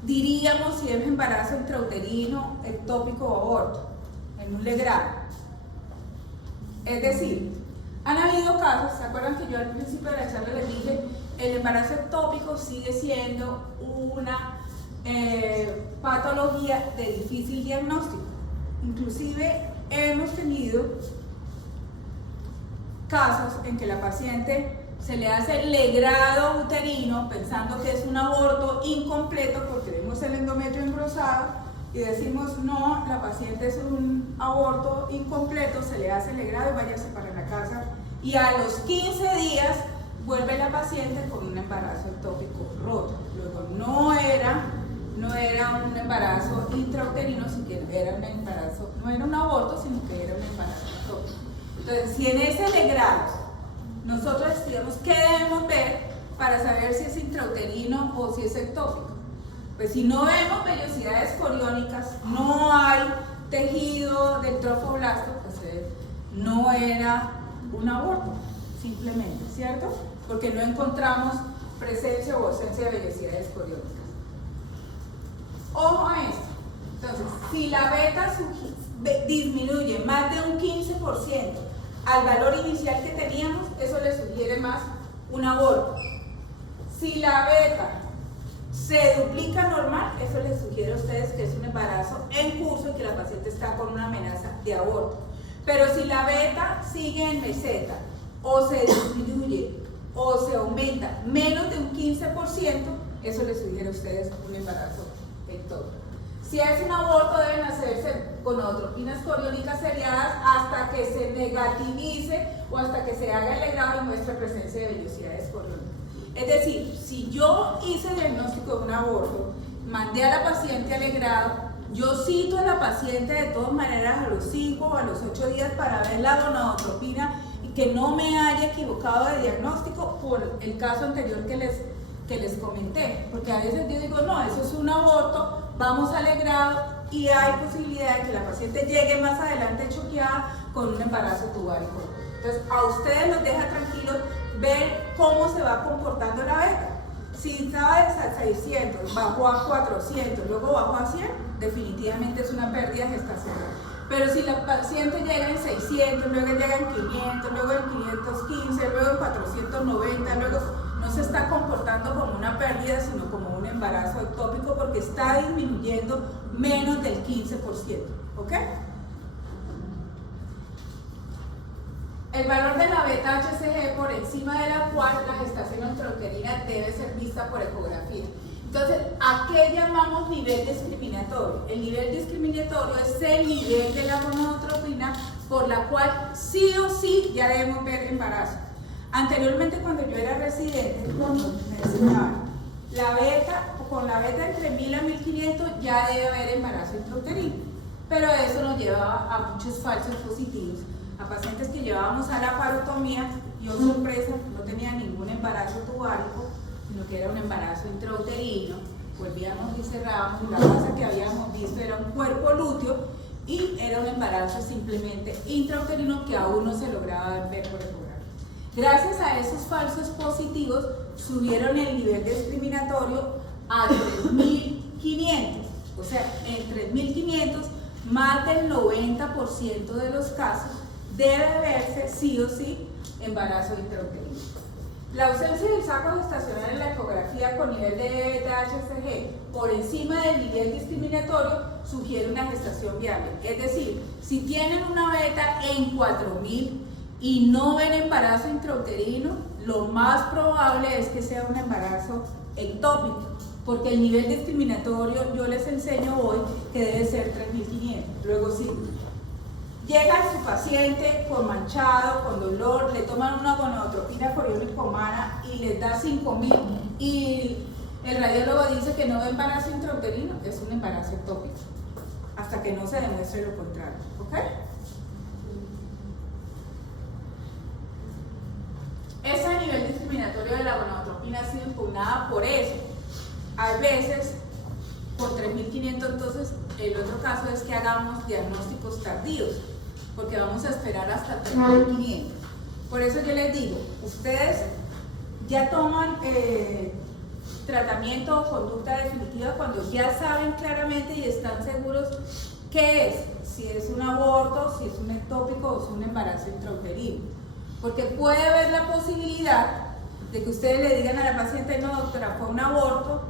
diríamos si es embarazo intrauterino, ectópico o aborto? En un legrado. Es decir, han habido casos, ¿se acuerdan que yo al principio de la charla les dije, el embarazo ectópico sigue siendo una patología de difícil diagnóstico? Inclusive hemos tenido casos en que la paciente se le hace legrado uterino pensando que es un aborto incompleto porque vemos el endometrio engrosado y decimos no, la paciente es un aborto incompleto, se le hace legrado y váyase para la casa, y a los 15 días vuelve la paciente con un embarazo ectópico roto. Luego no era un embarazo intrauterino, sino que era un embarazo, no era un aborto, sino que era un embarazo ectópico. Entonces, si en ese legrado nosotros estudiamos qué debemos ver para saber si es intrauterino o si es ectópico, pues si no vemos vellosidades coriónicas, no hay tejido del trofoblasto, pues no era un aborto, simplemente, ¿cierto? Porque no encontramos presencia o ausencia de vellosidades coriónicas. Ojo a esto. Entonces, si la beta disminuye más de un 15% al valor inicial que teníamos, eso le sugiere más un aborto. Si la beta se duplica normal, eso les sugiere a ustedes que es un embarazo en curso y que la paciente está con una amenaza de aborto. Pero si la beta sigue en meseta, o se disminuye, o se aumenta menos de un 15%, eso les sugiere a ustedes un embarazo ectópico. Si es un aborto, deben hacerse gonotropinas coriónicas seriadas hasta que se negativice o hasta que se haga el legrado y muestre presencia de vellosidades coriónicas. Es decir, si yo hice el diagnóstico de un aborto, mandé a la paciente al legrado, yo cito a la paciente de todas maneras a los 5 o a los 8 días para ver la gonadotropina y que no me haya equivocado de diagnóstico por el caso anterior que les comenté, porque a veces yo digo, no, eso es un aborto, vamos al legrado y hay posibilidad de que la paciente llegue más adelante choqueada con un embarazo tubárico. Entonces, a ustedes los deja tranquilos ver cómo se va comportando la beta. Si estaba de 600, bajó a 400, luego bajó a 100, definitivamente es una pérdida gestacional. Pero si la paciente llega en 600, luego llega en 500, luego en 515, luego en 490, luego no se está comportando como una pérdida, sino como un embarazo ectópico porque está disminuyendo menos del 15%, ¿ok? El valor de la beta-HCG por encima de la cual la gestación intrauterina debe ser vista por ecografía. Entonces, ¿a qué llamamos nivel discriminatorio? El nivel discriminatorio es el nivel de la gonadotropina por la cual sí o sí ya debemos ver embarazo. Anteriormente, cuando yo era residente, me enseñaban, con la beta entre 1000 a 1500 ya debe haber embarazo intrauterino. Pero eso nos llevaba a muchos falsos positivos. A pacientes que llevábamos a la parotomía, y oh sorpresa, no tenía ningún embarazo tubárico, sino que era un embarazo intrauterino. Volvíamos y cerrábamos, y la masa que habíamos visto era un cuerpo lúteo y era un embarazo simplemente intrauterino que aún no se lograba ver por ecografía. Gracias a esos falsos positivos, subieron el nivel discriminatorio a 3500. O sea, en 3500, más del 90% de los casos debe verse sí o sí embarazo intrauterino. La ausencia del saco gestacional en la ecografía con nivel de beta-HCG por encima del nivel discriminatorio sugiere una gestación viable. Es decir, si tienen una beta en 4000 y no ven embarazo intrauterino, lo más probable es que sea un embarazo ectópico, porque el nivel discriminatorio yo les enseño hoy que debe ser 3500. Luego sí. Llega su paciente con manchado, con dolor, le toman una gonadotropina coriónica humana y les da 5000 y el radiólogo dice que no ve embarazo intrauterino, es un embarazo ectópico, hasta que no se demuestre lo contrario, ¿ok? Ese nivel discriminatorio de la gonadotropina ha sido impugnada por eso. Hay veces por 3500, entonces el otro caso es que hagamos diagnósticos tardíos, porque vamos a esperar hasta 3500. Por eso yo les digo, ustedes ya toman tratamiento o conducta definitiva cuando ya saben claramente y están seguros qué es, si es un aborto, si es un ectópico o si es un embarazo intrauterino. Porque puede haber la posibilidad de que ustedes le digan a la paciente, no doctora, fue un aborto,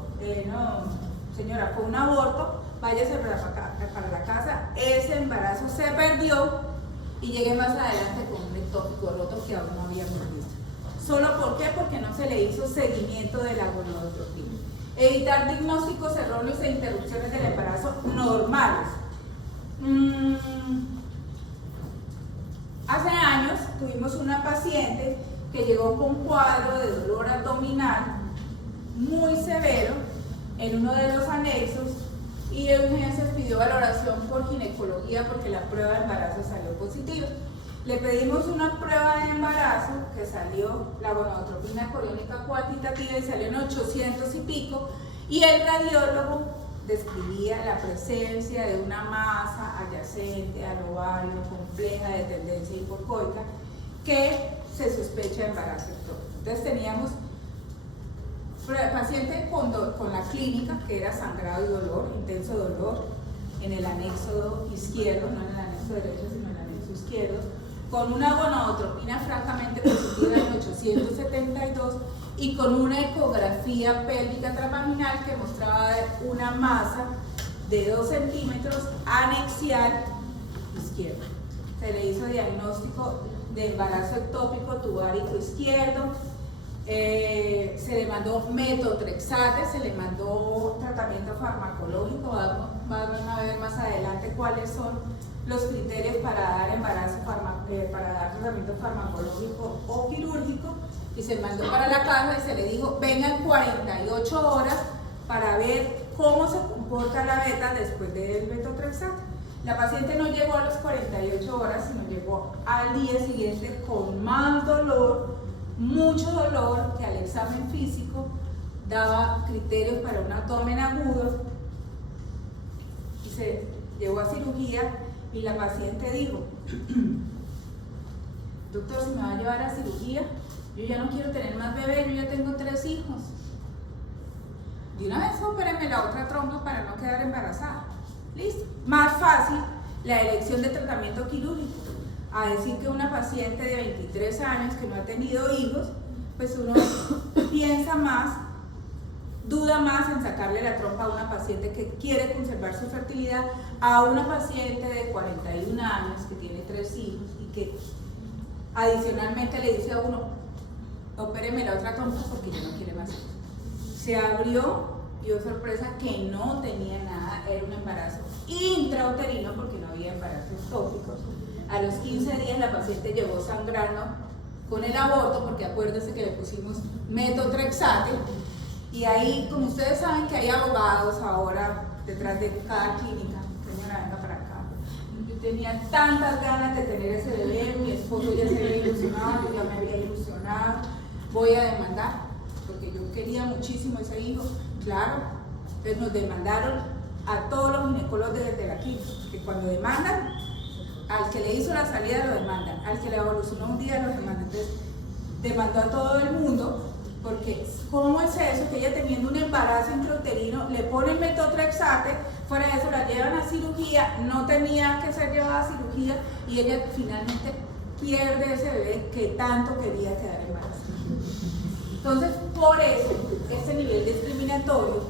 no señora, fue un aborto, váyase para la casa, ese embarazo se perdió y llegué más adelante con un ectópico roto que aún no habíamos visto. ¿Solo por qué? Porque no se le hizo seguimiento de la gonadotropina. Evitar diagnósticos erróneos e interrupciones del embarazo normales. Hace años tuvimos una paciente que llegó con un cuadro de dolor abdominal muy severo en uno de los anexos y de urgencias pidió valoración por ginecología porque la prueba de embarazo salió positiva. Le pedimos una prueba de embarazo que salió, la gonadotropina coriónica cuantitativa, y salió en 800 y pico, y el radiólogo describía la presencia de una masa adyacente al ovario compleja de tendencia hipocoica que se sospecha de embarazo ectópico. Entonces teníamos paciente con la clínica, que era sangrado y dolor, intenso dolor, en el anexo izquierdo, no en el anexo derecho, sino en el anexo izquierdo, con una gonadotropina francamente positiva en 872 y con una ecografía pélvica transvaginal que mostraba una masa de 2 centímetros anexial izquierdo. Se le hizo diagnóstico de embarazo ectópico tubario izquierdo. Se le mandó metotrexate, se le mandó tratamiento farmacológico. Van a ver más adelante cuáles son los criterios para dar embarazo, para dar tratamiento farmacológico o quirúrgico, y se mandó para la casa y se le dijo vengan 48 horas para ver cómo se comporta la beta después del metotrexate. La paciente no llegó a las 48 horas, sino llegó al día siguiente con más dolor, mucho dolor, que al examen físico daba criterios para un abdomen agudo, y se llevó a cirugía y la paciente dijo, doctor, si me va a llevar a cirugía, yo ya no quiero tener más bebés, yo ya tengo 3 hijos. de una vez opéreme la otra trompa para no quedar embarazada. Listo. Más fácil la elección de tratamiento quirúrgico. A decir que una paciente de 23 años que no ha tenido hijos, pues uno piensa más, duda más en sacarle la trompa a una paciente que quiere conservar su fertilidad a una paciente de 41 años que tiene 3 hijos y que adicionalmente le dice a uno, opéreme la otra trompa porque ya no quiere más hijos. Se abrió, dio sorpresa que no tenía nada, era un embarazo intrauterino porque no había embarazos ectópicos. A los 15 días la paciente llegó sangrando con el aborto, porque acuérdense que le pusimos metotrexate, y ahí, como ustedes saben que hay abogados ahora detrás de cada clínica, señora, venga para acá. Yo tenía tantas ganas de tener ese bebé, mi esposo ya se había ilusionado, yo ya me había ilusionado, voy a demandar, porque yo quería muchísimo ese hijo, claro. Entonces nos demandaron a todos los ginecólogos desde la clínica, que cuando demandan, al que le hizo la salida lo demandan, al que le evolucionó un día lo demandan. Entonces demandó a todo el mundo, porque ¿cómo es eso que ella teniendo un embarazo intrauterino le ponen metotrexate, fuera de eso la llevan a cirugía, no tenía que ser llevada a cirugía y ella finalmente pierde ese bebé que tanto quería quedar embarazada? Entonces, por eso, este nivel discriminatorio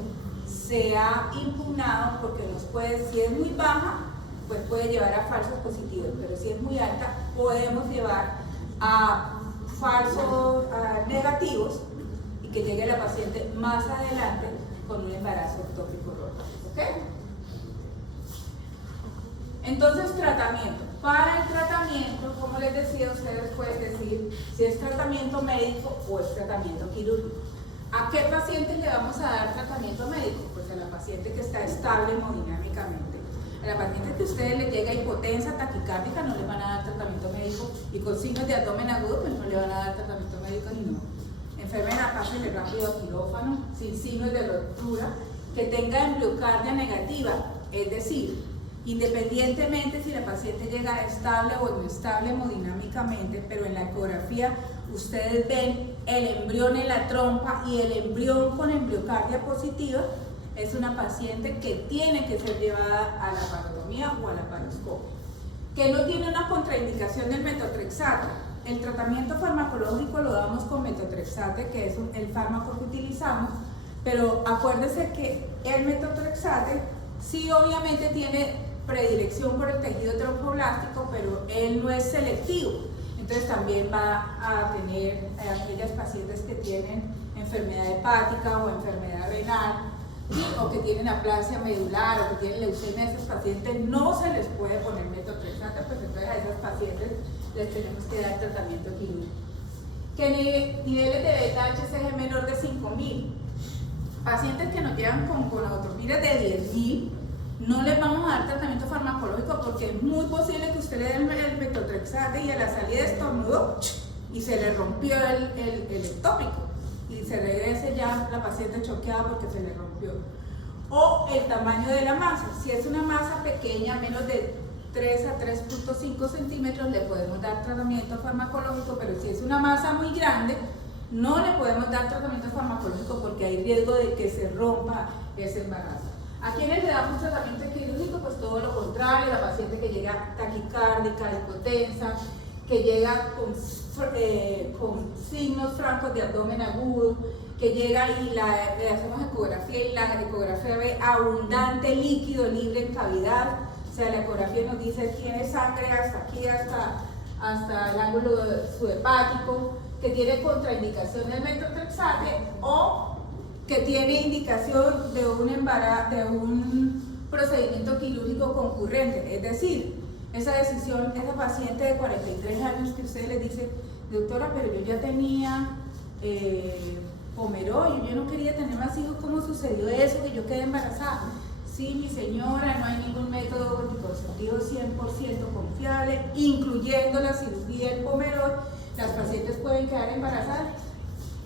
se ha impugnado, porque nos puede, si es muy baja, pues puede llevar a falsos positivos, pero si es muy alta, podemos llevar a falsos negativos y que llegue la paciente más adelante con un embarazo ectópico roto. ¿Ok? Entonces, tratamiento. Para el tratamiento, como les decía, ustedes pueden decir si es tratamiento médico o es tratamiento quirúrgico. ¿A qué pacientes le vamos a dar tratamiento médico? Pues a la paciente que está estable hemodinámicamente. A la paciente que a ustedes les llega hipotensa, taquicárdica, no le van a dar tratamiento médico, y con signos de abdomen agudo, pues no le van a dar tratamiento médico ni no. Enfermera, pásenle rápido a quirófano, sin signos de ruptura, que tenga embriocardia negativa, es decir, independientemente si la paciente llega estable o inestable hemodinámicamente, pero en la ecografía ustedes ven el embrión en la trompa y el embrión con embriocardia positiva, es una paciente que tiene que ser llevada a la parotomía o a la paroscopia. Que no tiene una contraindicación del metotrexate. El tratamiento farmacológico lo damos con metotrexate, que es el fármaco que utilizamos, pero acuérdense que el metotrexate sí obviamente tiene predilección por el tejido tromboblástico, pero él no es selectivo. Entonces también va a tener aquellas pacientes que tienen enfermedad hepática o enfermedad renal, o que tienen aplasia medular o que tienen leucemia. A esas pacientes no se les puede poner metotrexate, pues entonces a esas pacientes les tenemos que dar tratamiento quirúrgico. Que niveles de beta HCG menor de 5.000. Pacientes que nos llegan con gonadotropinas de 10.000, no les vamos a dar tratamiento farmacológico porque es muy posible que usted le dé el metotrexate y a la salida estornudó y se le rompió el ectópico y se regrese ya la paciente choqueada porque se le rompió. O el tamaño de la masa. Si es una masa pequeña, menos de 3 a 3.5 centímetros, le podemos dar tratamiento farmacológico, pero si es una masa muy grande, no le podemos dar tratamiento farmacológico porque hay riesgo de que se rompa ese embarazo. ¿A quiénes le damos tratamiento quirúrgico? Pues todo lo contrario, la paciente que llega taquicárdica, hipotensa, que llega con signos francos de abdomen agudo, que llega y le hacemos ecografía y la ecografía ve abundante líquido libre en cavidad. O sea, la ecografía nos dice tiene sangre hasta aquí, hasta el ángulo subhepático, que tiene contraindicación del metotrexate o que tiene indicación de un embarazo, de un procedimiento quirúrgico concurrente. Es decir, esa decisión, esa paciente de 43 años que usted le dice, doctora, pero yo ya tenía Pomeroy, yo no quería tener más hijos, ¿cómo sucedió eso, que yo quedé embarazada? Sí, mi señora, no hay ningún método anticonceptivo 100% confiable, incluyendo la cirugía del Pomeroy, las pacientes pueden quedar embarazadas.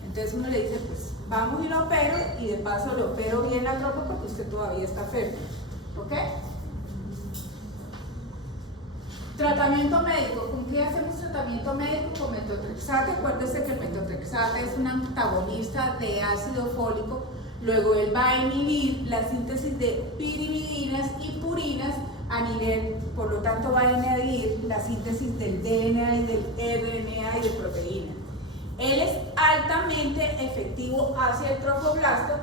Entonces uno le dice, pues vamos y lo opero, y de paso lo opero bien la trompa porque usted todavía está fértil. ¿Ok? Tratamiento médico. ¿Con qué hacemos tratamiento médico? Con metotrexate. Acuérdense que el metotrexate es un antagonista de ácido fólico, luego él va a inhibir la síntesis de pirimidinas y purinas a nivel, por lo tanto va a inhibir la síntesis del DNA y del RNA y de proteínas. Él es altamente efectivo hacia el trofoblasto,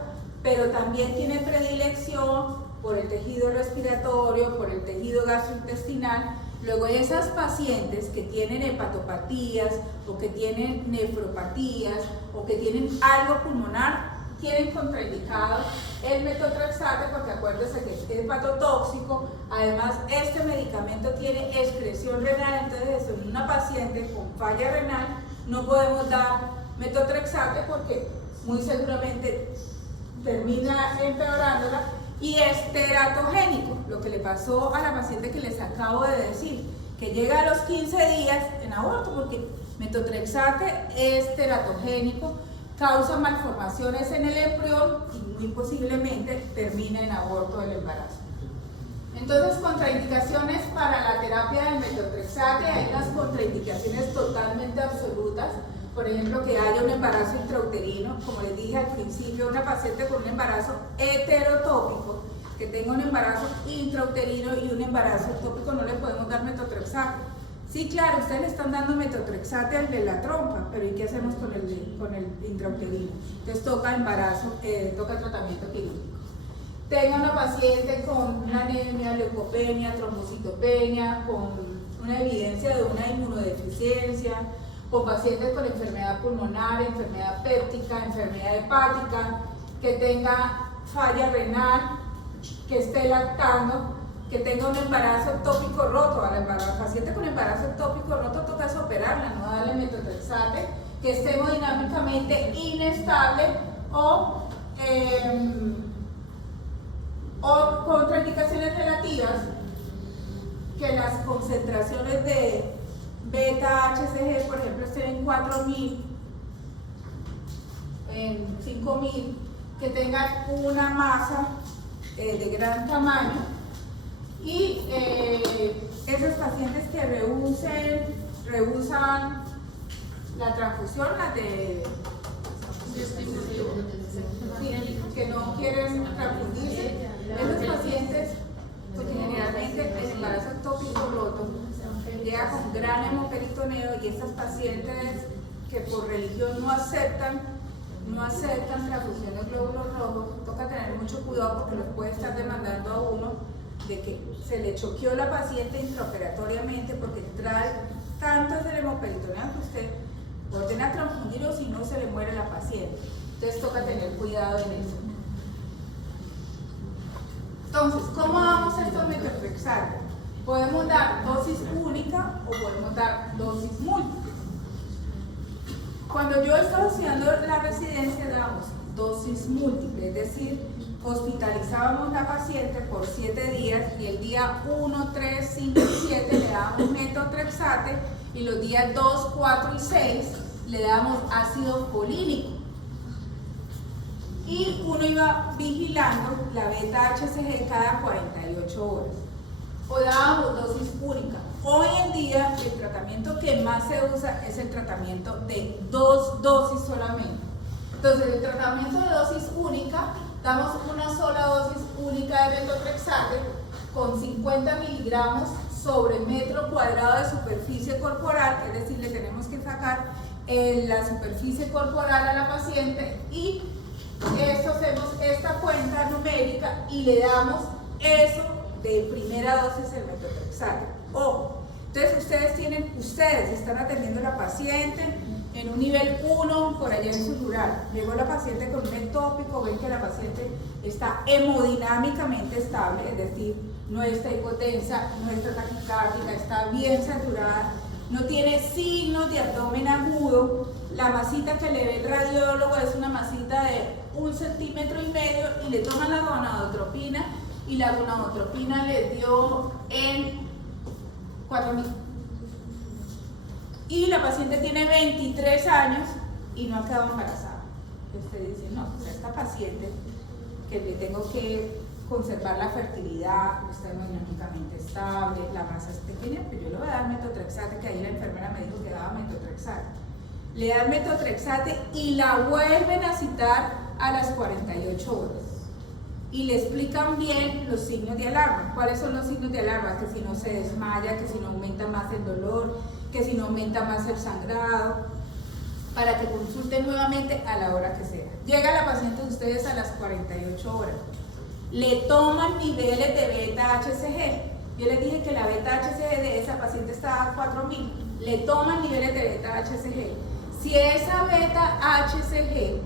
pero también tiene predilección por el tejido respiratorio, por el tejido gastrointestinal. Luego esas pacientes que tienen hepatopatías o que tienen nefropatías o que tienen algo pulmonar, tienen contraindicado el metotrexate porque acuérdense que es hepatotóxico. Además, este medicamento tiene excreción renal, entonces en una paciente con falla renal no podemos dar metotrexate porque muy seguramente termina empeorándola y es teratogénico, lo que le pasó a la paciente que les acabo de decir, que llega a los 15 días en aborto porque metotrexate es teratogénico, causa malformaciones en el embrión y muy posiblemente termina en aborto del embarazo. Entonces, contraindicaciones para la terapia del metotrexate, hay unas contraindicaciones totalmente absolutas, por ejemplo, que haya un embarazo intrauterino, como les dije al principio, una paciente con un embarazo heterotópico, que tenga un embarazo intrauterino y un embarazo ectópico, no le podemos dar metotrexate. Sí, claro, ustedes le están dando metotrexate al de la trompa, pero ¿y qué hacemos con el intrauterino? Entonces toca embarazo, toca tratamiento quirúrgico. Tenga una paciente con una anemia, leucopenia, trombocitopenia, con una evidencia de una inmunodeficiencia, o pacientes con enfermedad pulmonar, enfermedad péptica, enfermedad hepática, que tenga falla renal, que esté lactando, que tenga un embarazo ectópico roto. A la paciente con embarazo ectópico roto toca operarla, no darle metotrexate, que esté hemodinámicamente inestable o contraindicaciones relativas, que las concentraciones de beta-HCG, por ejemplo, estén en 4000, en 5000, que tengan una masa de gran tamaño y esos pacientes que rehusan la transfusión, las de que no quieren transfundirse, esos pacientes, porque generalmente el embarazo ectópico roto llega con gran hemoperitoneo y estas pacientes que por religión no aceptan transfusión de glóbulos rojos, toca tener mucho cuidado porque los puede estar demandando a uno de que se le choqueó la paciente intraoperatoriamente porque trae tanto es el hemoperitoneo que usted ordena transfundir o si no se le muere la paciente. Entonces toca tener cuidado en eso. Entonces, ¿cómo damos estos metotrexate? Podemos dar dosis única o podemos dar dosis múltiple. Cuando yo estaba estudiando la residencia dábamos dosis múltiple, es decir, hospitalizábamos a la paciente por 7 días y el día 1, 3, 5 y 7 le dábamos metotrexate y los días 2, 4 y 6 le dábamos ácido folínico. Y uno iba vigilando la beta-HCG cada 48 horas. O dábamos dosis única. Hoy en día el tratamiento que más se usa es el tratamiento de 2 dosis solamente. Entonces el tratamiento de dosis única, damos una sola dosis única de metotrexate con 50 miligramos sobre metro cuadrado de superficie corporal, es decir, le tenemos que sacar la superficie corporal a la paciente y esto hacemos esta cuenta numérica y le damos eso de primera dosis del metotrexate. Ojo, entonces ustedes están atendiendo a la paciente en un nivel 1 por allá en su rural. Llegó la paciente con un ectópico, ven que la paciente está hemodinámicamente estable, es decir, no está hipotensa, no está taquicárdica, está bien saturada, no tiene signos de abdomen agudo. La masita que le ve el radiólogo es una masita de 1,5 centímetros y le toman la gonadotropina y la gonadotropina le dio en 4000. Y la paciente tiene 23 años y no ha quedado embarazada. Usted dice, no, pues a esta paciente que le tengo que conservar la fertilidad, está hemodinámicamente estable, la masa es pequeña, pero yo le voy a dar metotrexate, que ahí la enfermera me dijo que daba metotrexate. Le dan metotrexate y la vuelven a citar a las 48 horas. Y le explican bien los signos de alarma. ¿Cuáles son los signos de alarma? Que si no se desmaya, que si no aumenta más el dolor, que si no aumenta más el sangrado, para que consulten nuevamente a la hora que sea. Llega la paciente de ustedes a las 48 horas. Le toman niveles de beta-HCG. Yo les dije que la beta-HCG de esa paciente estaba a 4000. Le toman niveles de beta-HCG. Si esa beta-HCG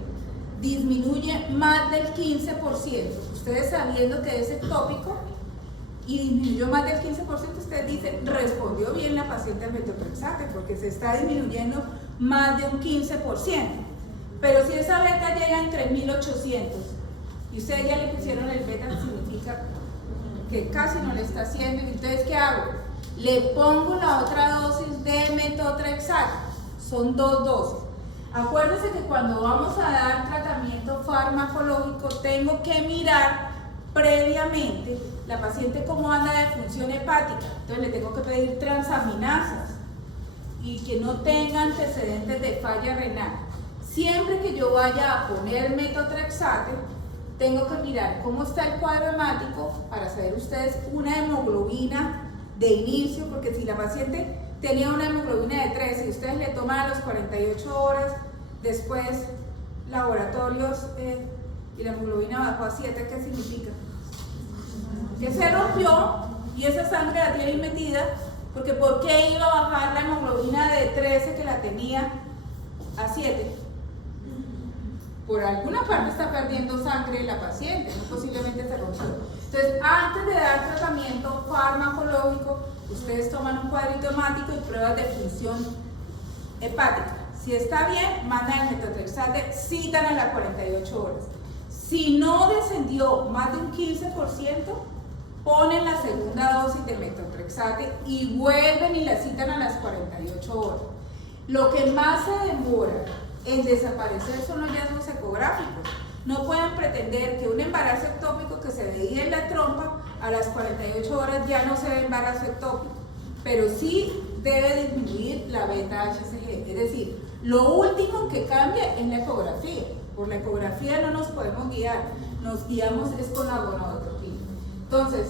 disminuye más del 15%, ustedes sabiendo que es ectópico y disminuyó más del 15%, ustedes dicen, respondió bien la paciente al metotrexate porque se está disminuyendo más de un 15%. Pero si esa beta llega en 3800 y ustedes ya le pusieron el beta, significa que casi no le está haciendo. Entonces, ¿qué hago? Le pongo la otra dosis de metotrexate. Son 2 dosis. Acuérdense que cuando vamos a dar tratamiento farmacológico tengo que mirar previamente la paciente cómo anda de función hepática. Entonces le tengo que pedir transaminasas y que no tenga antecedentes de falla renal. Siempre que yo vaya a poner metotrexate, tengo que mirar cómo está el cuadro hemático para saber ustedes una hemoglobina de inicio, porque si la paciente tenía una hemoglobina de 13 y ustedes le toman a las 48 horas, después laboratorios y la hemoglobina bajó a 7, ¿qué significa? Que se rompió y esa sangre la tiene metida, porque ¿por qué iba a bajar la hemoglobina de 13 que la tenía a 7? Por alguna parte está perdiendo sangre la paciente, no posiblemente se rompió. Entonces, antes de dar tratamiento farmacológico, ustedes toman un cuadrito hemático y pruebas de función hepática. Si está bien, mandan el metotrexate, citan a las 48 horas. Si no descendió más de un 15%, ponen la segunda dosis de metotrexate y vuelven y la citan a las 48 horas. Lo que más se demora en desaparecer son los hallazgos ecográficos. No pueden pretender que un embarazo ectópico que se veía en la trompa a las 48 horas ya no se ve embarazo ectópico, pero sí debe disminuir la beta-HCG. Es decir, lo último que cambia es la ecografía. Por la ecografía no nos podemos guiar, nos guiamos es con la gonadotropina. Entonces,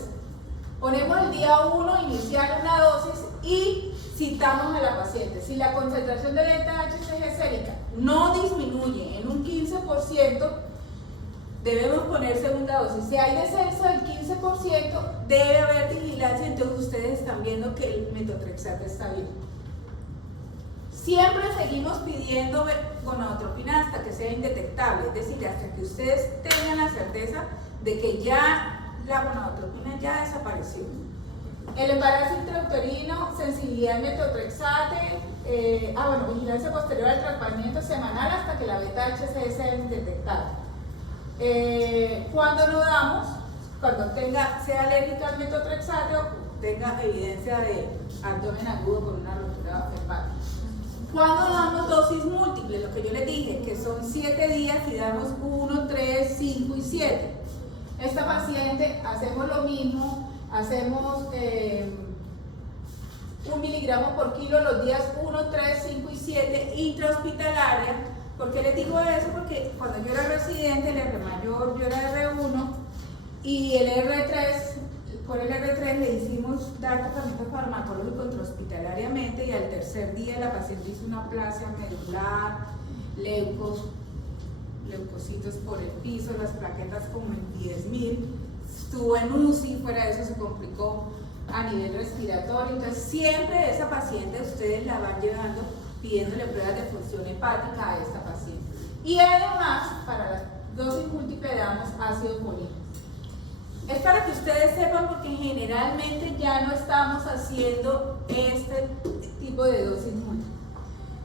ponemos el día 1, iniciar una dosis y citamos a la paciente. Si la concentración de beta-HCG sérica no disminuye en un 15%, debemos poner segunda dosis. Si hay descenso del 15%, debe haber vigilancia, entonces ustedes están viendo que el metotrexate está bien. Siempre seguimos pidiendo gonadotropina hasta que sea indetectable, es decir, hasta que ustedes tengan la certeza de que ya la gonadotropina ya desapareció. El embarazo intrauterino, sensibilidad al metotrexate, vigilancia posterior al tratamiento semanal hasta que la beta-HCG sea indetectable. Cuando no damos, cuando sea alérgica al metotrexate o tenga evidencia de abdomen agudo con una rotura hepática. Cuando damos dosis múltiples, lo que yo les dije, que son 7 días y damos 1, 3, 5 y 7. Esta paciente hacemos lo mismo, hacemos 1 miligramo por kilo los días 1, 3, 5 y 7 intrahospitalaria. ¿Por qué les digo eso? Porque cuando yo era residente, el R mayor, yo era R1 y el R3, por el R3 le hicimos dar tratamiento farmacológico intrahospitalariamente y al tercer día la paciente hizo una aplasia medular, leucocitos por el piso, las plaquetas como en 10.000, estuvo en UCI, fuera de eso se complicó a nivel respiratorio. Entonces siempre esa paciente ustedes la van llevando pidiéndole pruebas de función hepática a esta paciente. Y además, para las dosis múltiples damos ácido fólico. Es para que ustedes sepan porque generalmente ya no estamos haciendo este tipo de dosis múltiples.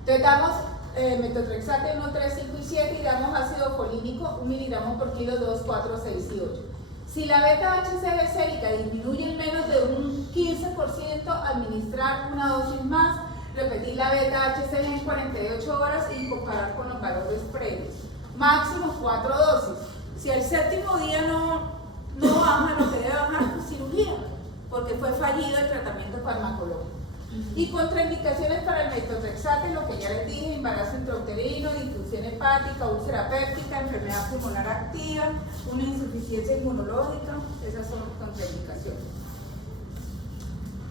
Entonces damos metotrexate 1, 3, 5 y 7 y damos ácido folínico 1 miligramo por kilo 2, 4, 6 y 8. Si la beta-HCG sérica disminuye en menos de un 15%, administrar una dosis más, repetir la beta-HCG en 48 horas y comparar con los valores previos. Máximo 4 dosis. Si el séptimo día no baja lo que debe bajar, cirugía, porque fue fallido el tratamiento farmacológico. Y contraindicaciones para el metotrexate, lo que ya les dije: embarazo intrauterino, disfunción hepática, úlcera péptica, enfermedad pulmonar activa, una insuficiencia inmunológica. Esas son las contraindicaciones.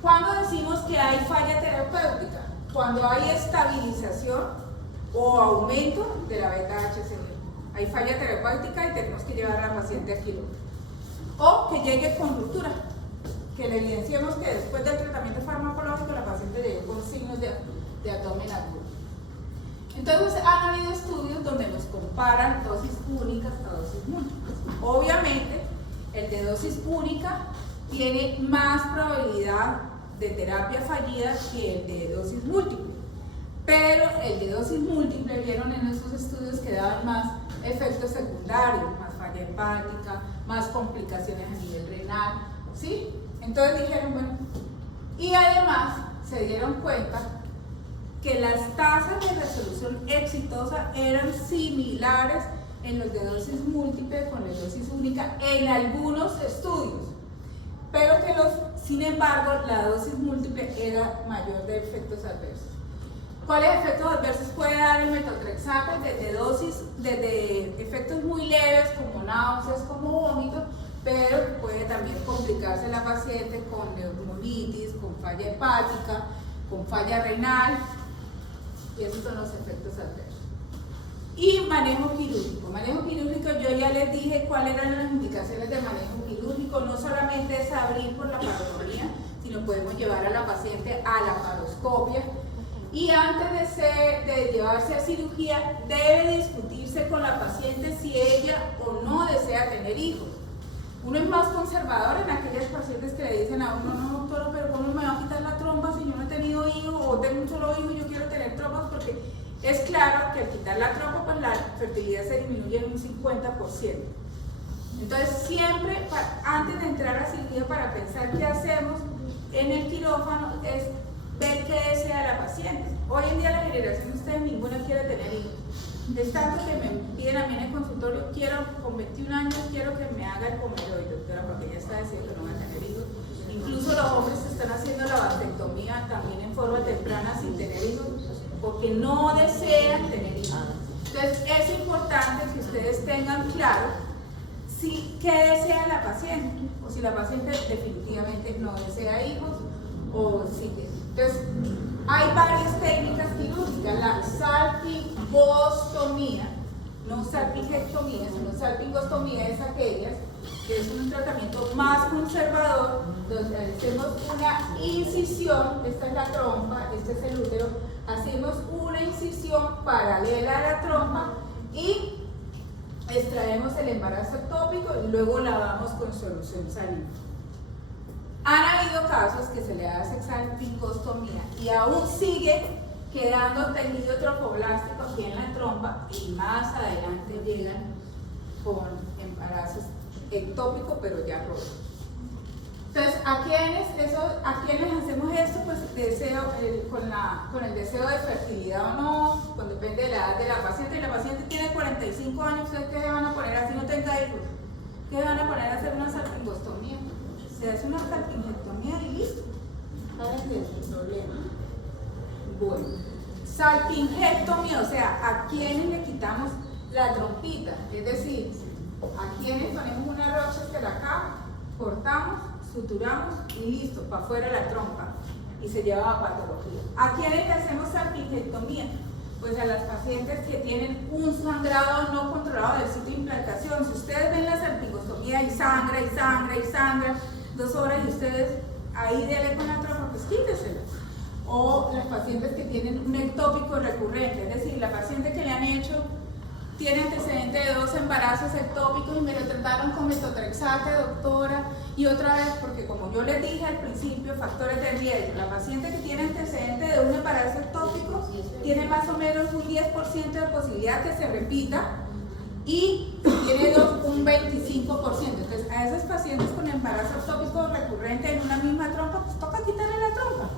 ¿Cuándo decimos que hay falla terapéutica? Cuando hay estabilización o aumento de la beta-HCG. Hay falla terapéutica y tenemos que llevar a la paciente a quirófano. O que llegue con ruptura, que le evidenciemos que después del tratamiento farmacológico la paciente llegó con signos de abdomen agudo. Entonces han habido estudios donde nos comparan dosis únicas a dosis múltiples. Obviamente el de dosis única tiene más probabilidad de terapia fallida que el de dosis múltiple, pero el de dosis múltiple, vieron en esos estudios que daban más efectos secundarios, más falla hepática, más complicaciones a nivel renal, ¿sí? Entonces dijeron, bueno, y además se dieron cuenta que las tasas de resolución exitosa eran similares en los de dosis múltiple con la dosis única en algunos estudios, pero que sin embargo la dosis múltiple era mayor de efectos adversos. ¿Cuáles efectos adversos puede dar el metotrexate? Desde efectos muy leves como náuseas, como vómitos, pero puede también complicarse la paciente con neumonitis, con falla hepática, con falla renal, y esos son los efectos adversos. Y manejo quirúrgico. Manejo quirúrgico, yo ya les dije cuáles eran las indicaciones de manejo quirúrgico. No solamente es abrir por la parotomía, sino podemos llevar a la paciente a la paroscopia. Y antes de llevarse a cirugía, debe discutirse con la paciente si ella o no desea tener hijos. Uno es más conservador en aquellas pacientes que le dicen a uno: no, doctora, pero ¿cómo me va a quitar la trompa si yo no he tenido hijos, o tengo un solo hijo y yo quiero tener trompas? Porque es claro que al quitar la trompa, pues la fertilidad se disminuye en un 50%. Entonces siempre, antes de entrar a cirugía, para pensar qué hacemos en el quirófano, es ver qué desea la paciente. Hoy en día la generación de ustedes, ninguna quiere tener hijos. Es tanto que me piden a mí en el consultorio: con 21 años quiero que me haga el comedoide, doctora, porque ella está diciendo que no va a tener hijos. Incluso los hombres están haciendo la vasectomía también en forma temprana sin tener hijos, porque no desean tener hijos. Entonces es importante que ustedes tengan claro qué desea la paciente, o si la paciente definitivamente no desea hijos, o si. Entonces, hay varias técnicas quirúrgicas: la salpingostomía, no salpingectomía, sino salpingostomía es aquellas que es un tratamiento más conservador, donde hacemos una incisión. Esta es la trompa, este es el útero, hacemos una incisión paralela a la trompa y extraemos el embarazo ectópico y luego lavamos con solución salina. Han habido casos que se le hace salpingostomía y aún sigue quedando tejido trofoblástico aquí en la trompa, y más adelante llegan con embarazos ectópicos, pero ya rotos. Entonces, ¿a quiénes hacemos esto? Pues con el deseo de fertilidad o no, pues depende de la edad de la paciente. Y la paciente tiene 45 años, ¿ustedes qué se van a poner así no tenga hijos? ¿Qué se van a poner a hacer una salpingostomía? Se hace una salpingectomía y listo. ¿Saben de ese problema? Bueno, salpingectomía, o sea, ¿a quiénes le quitamos la trompita? Es decir, ¿a quiénes ponemos una Rochester acá, cortamos, suturamos y listo, para afuera la trompa, y se lleva a patología? ¿A quiénes le hacemos salpingectomía? Pues a las pacientes que tienen un sangrado no controlado del sitio de implantación. Si ustedes ven la salpingostomía y sangra y sangra y sangra 2 horas y ustedes ahí dele con la trompa, pues quítesela. O las pacientes que tienen un ectópico recurrente, es decir, la paciente que le han hecho tiene antecedente de 2 embarazos ectópicos y me lo trataron con metotrexate, doctora, y otra vez, porque como yo les dije al principio, factores de riesgo. La paciente que tiene antecedente de un embarazo ectópico tiene más o menos un 10% de posibilidad que se repita, y tiene un 25%. Entonces, a esos pacientes con embarazo ectópico recurrente en una misma trompa, pues toca quitarle la trompa.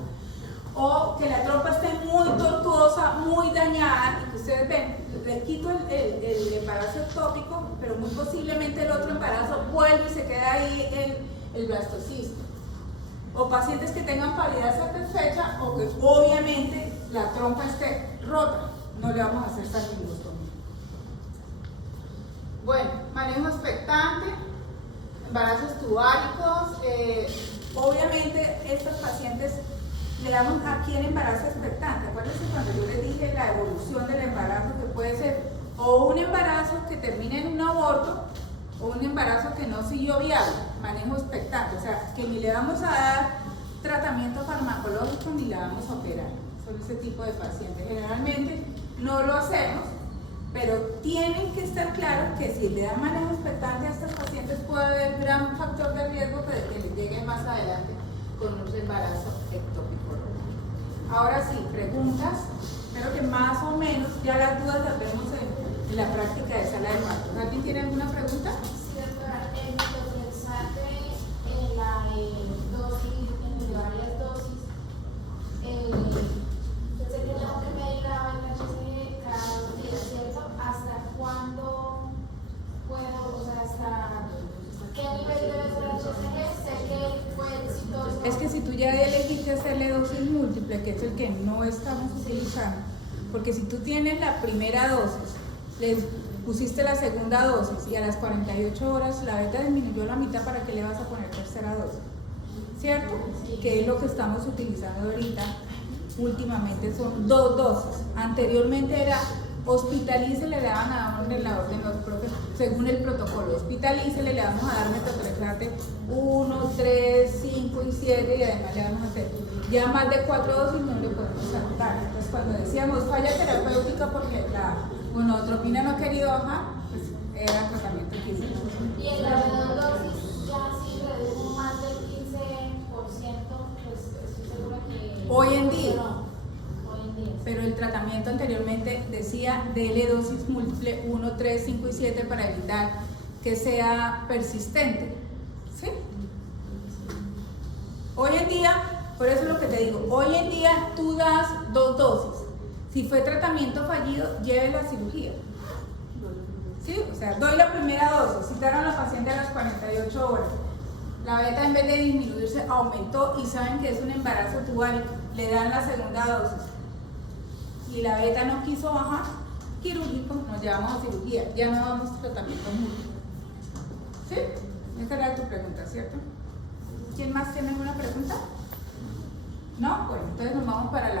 O que la trompa esté muy tortuosa, muy dañada, y que ustedes ven, le quito el embarazo ectópico, pero muy posiblemente el otro embarazo vuelve y se queda ahí el blastocisto. o pacientes que tengan paridad satisfecha o que obviamente la trompa esté rota. No le vamos a hacer salpingostomía. Bueno, manejo expectante, embarazos tubáricos. Obviamente estos pacientes le damos aquí el embarazo expectante. Acuérdense cuando yo les dije la evolución del embarazo, que puede ser o un embarazo que termine en un aborto o un embarazo que no siguió viable, manejo expectante, o sea, que ni le vamos a dar tratamiento farmacológico ni la vamos a operar. Son ese tipo de pacientes. Generalmente no lo hacemos, pero tienen que estar claros que si le dan manejo expectante a estos pacientes puede haber gran factor de riesgo de que les llegue más adelante con un embarazo ectópico. Ahora sí, preguntas. Espero que más o menos ya las dudas las vemos en la práctica de sala de partos. ¿Alguien tiene alguna pregunta? Sí, doctora, el metotrexate en la dosis, en varias dosis, yo sé que tengo que medir la HCG cada 2 días, ¿cierto? ¿Hasta cuándo puedo, o sea, hasta qué nivel debe ser el HCG? Sé que fue exitoso. Es que si tú ya elegiste hacerle dosis múltiple, que es el que no estamos utilizando, porque si tú tienes la primera dosis, le pusiste la segunda dosis y a las 48 horas la beta disminuyó la mitad, ¿para qué le vas a poner tercera dosis? ¿Cierto? Que es lo que estamos utilizando ahorita. Últimamente son 2 dosis. Anteriormente era hospitalice, le daban a orden la orden los propios, según el protocolo. Hospitalice, le vamos a dar metotrexate 1, 3, 5 y 7 y además le vamos a hacer ya más de 4 dosis, no le podemos saltar. Entonces cuando decíamos falla terapéutica porque la gonadotropina no ha querido bajar, pues era tratamiento físico. Y en la menor dosis ya si redujo más del 15%, pues estoy segura que... Hoy en día. No, hoy en día. Pero el tratamiento anteriormente decía dele dosis múltiple 1, 3, 5 y 7 para evitar que sea persistente. ¿Sí? Hoy en día, por eso es lo que te digo, hoy en día tú das 2 dosis. Si fue tratamiento fallido, lleve la cirugía. ¿Sí? O sea, doy la primera dosis, citaron a la paciente a las 48 horas. La beta en vez de disminuirse aumentó y saben que es un embarazo tubárico, le dan la segunda dosis. Y la beta no quiso bajar, quirúrgico, nos llevamos a cirugía, ya no damos tratamiento múltiple. ¿Sí? Esa era tu pregunta, ¿cierto? ¿Quién más tiene alguna pregunta? ¿No? Bueno, entonces nos vamos para la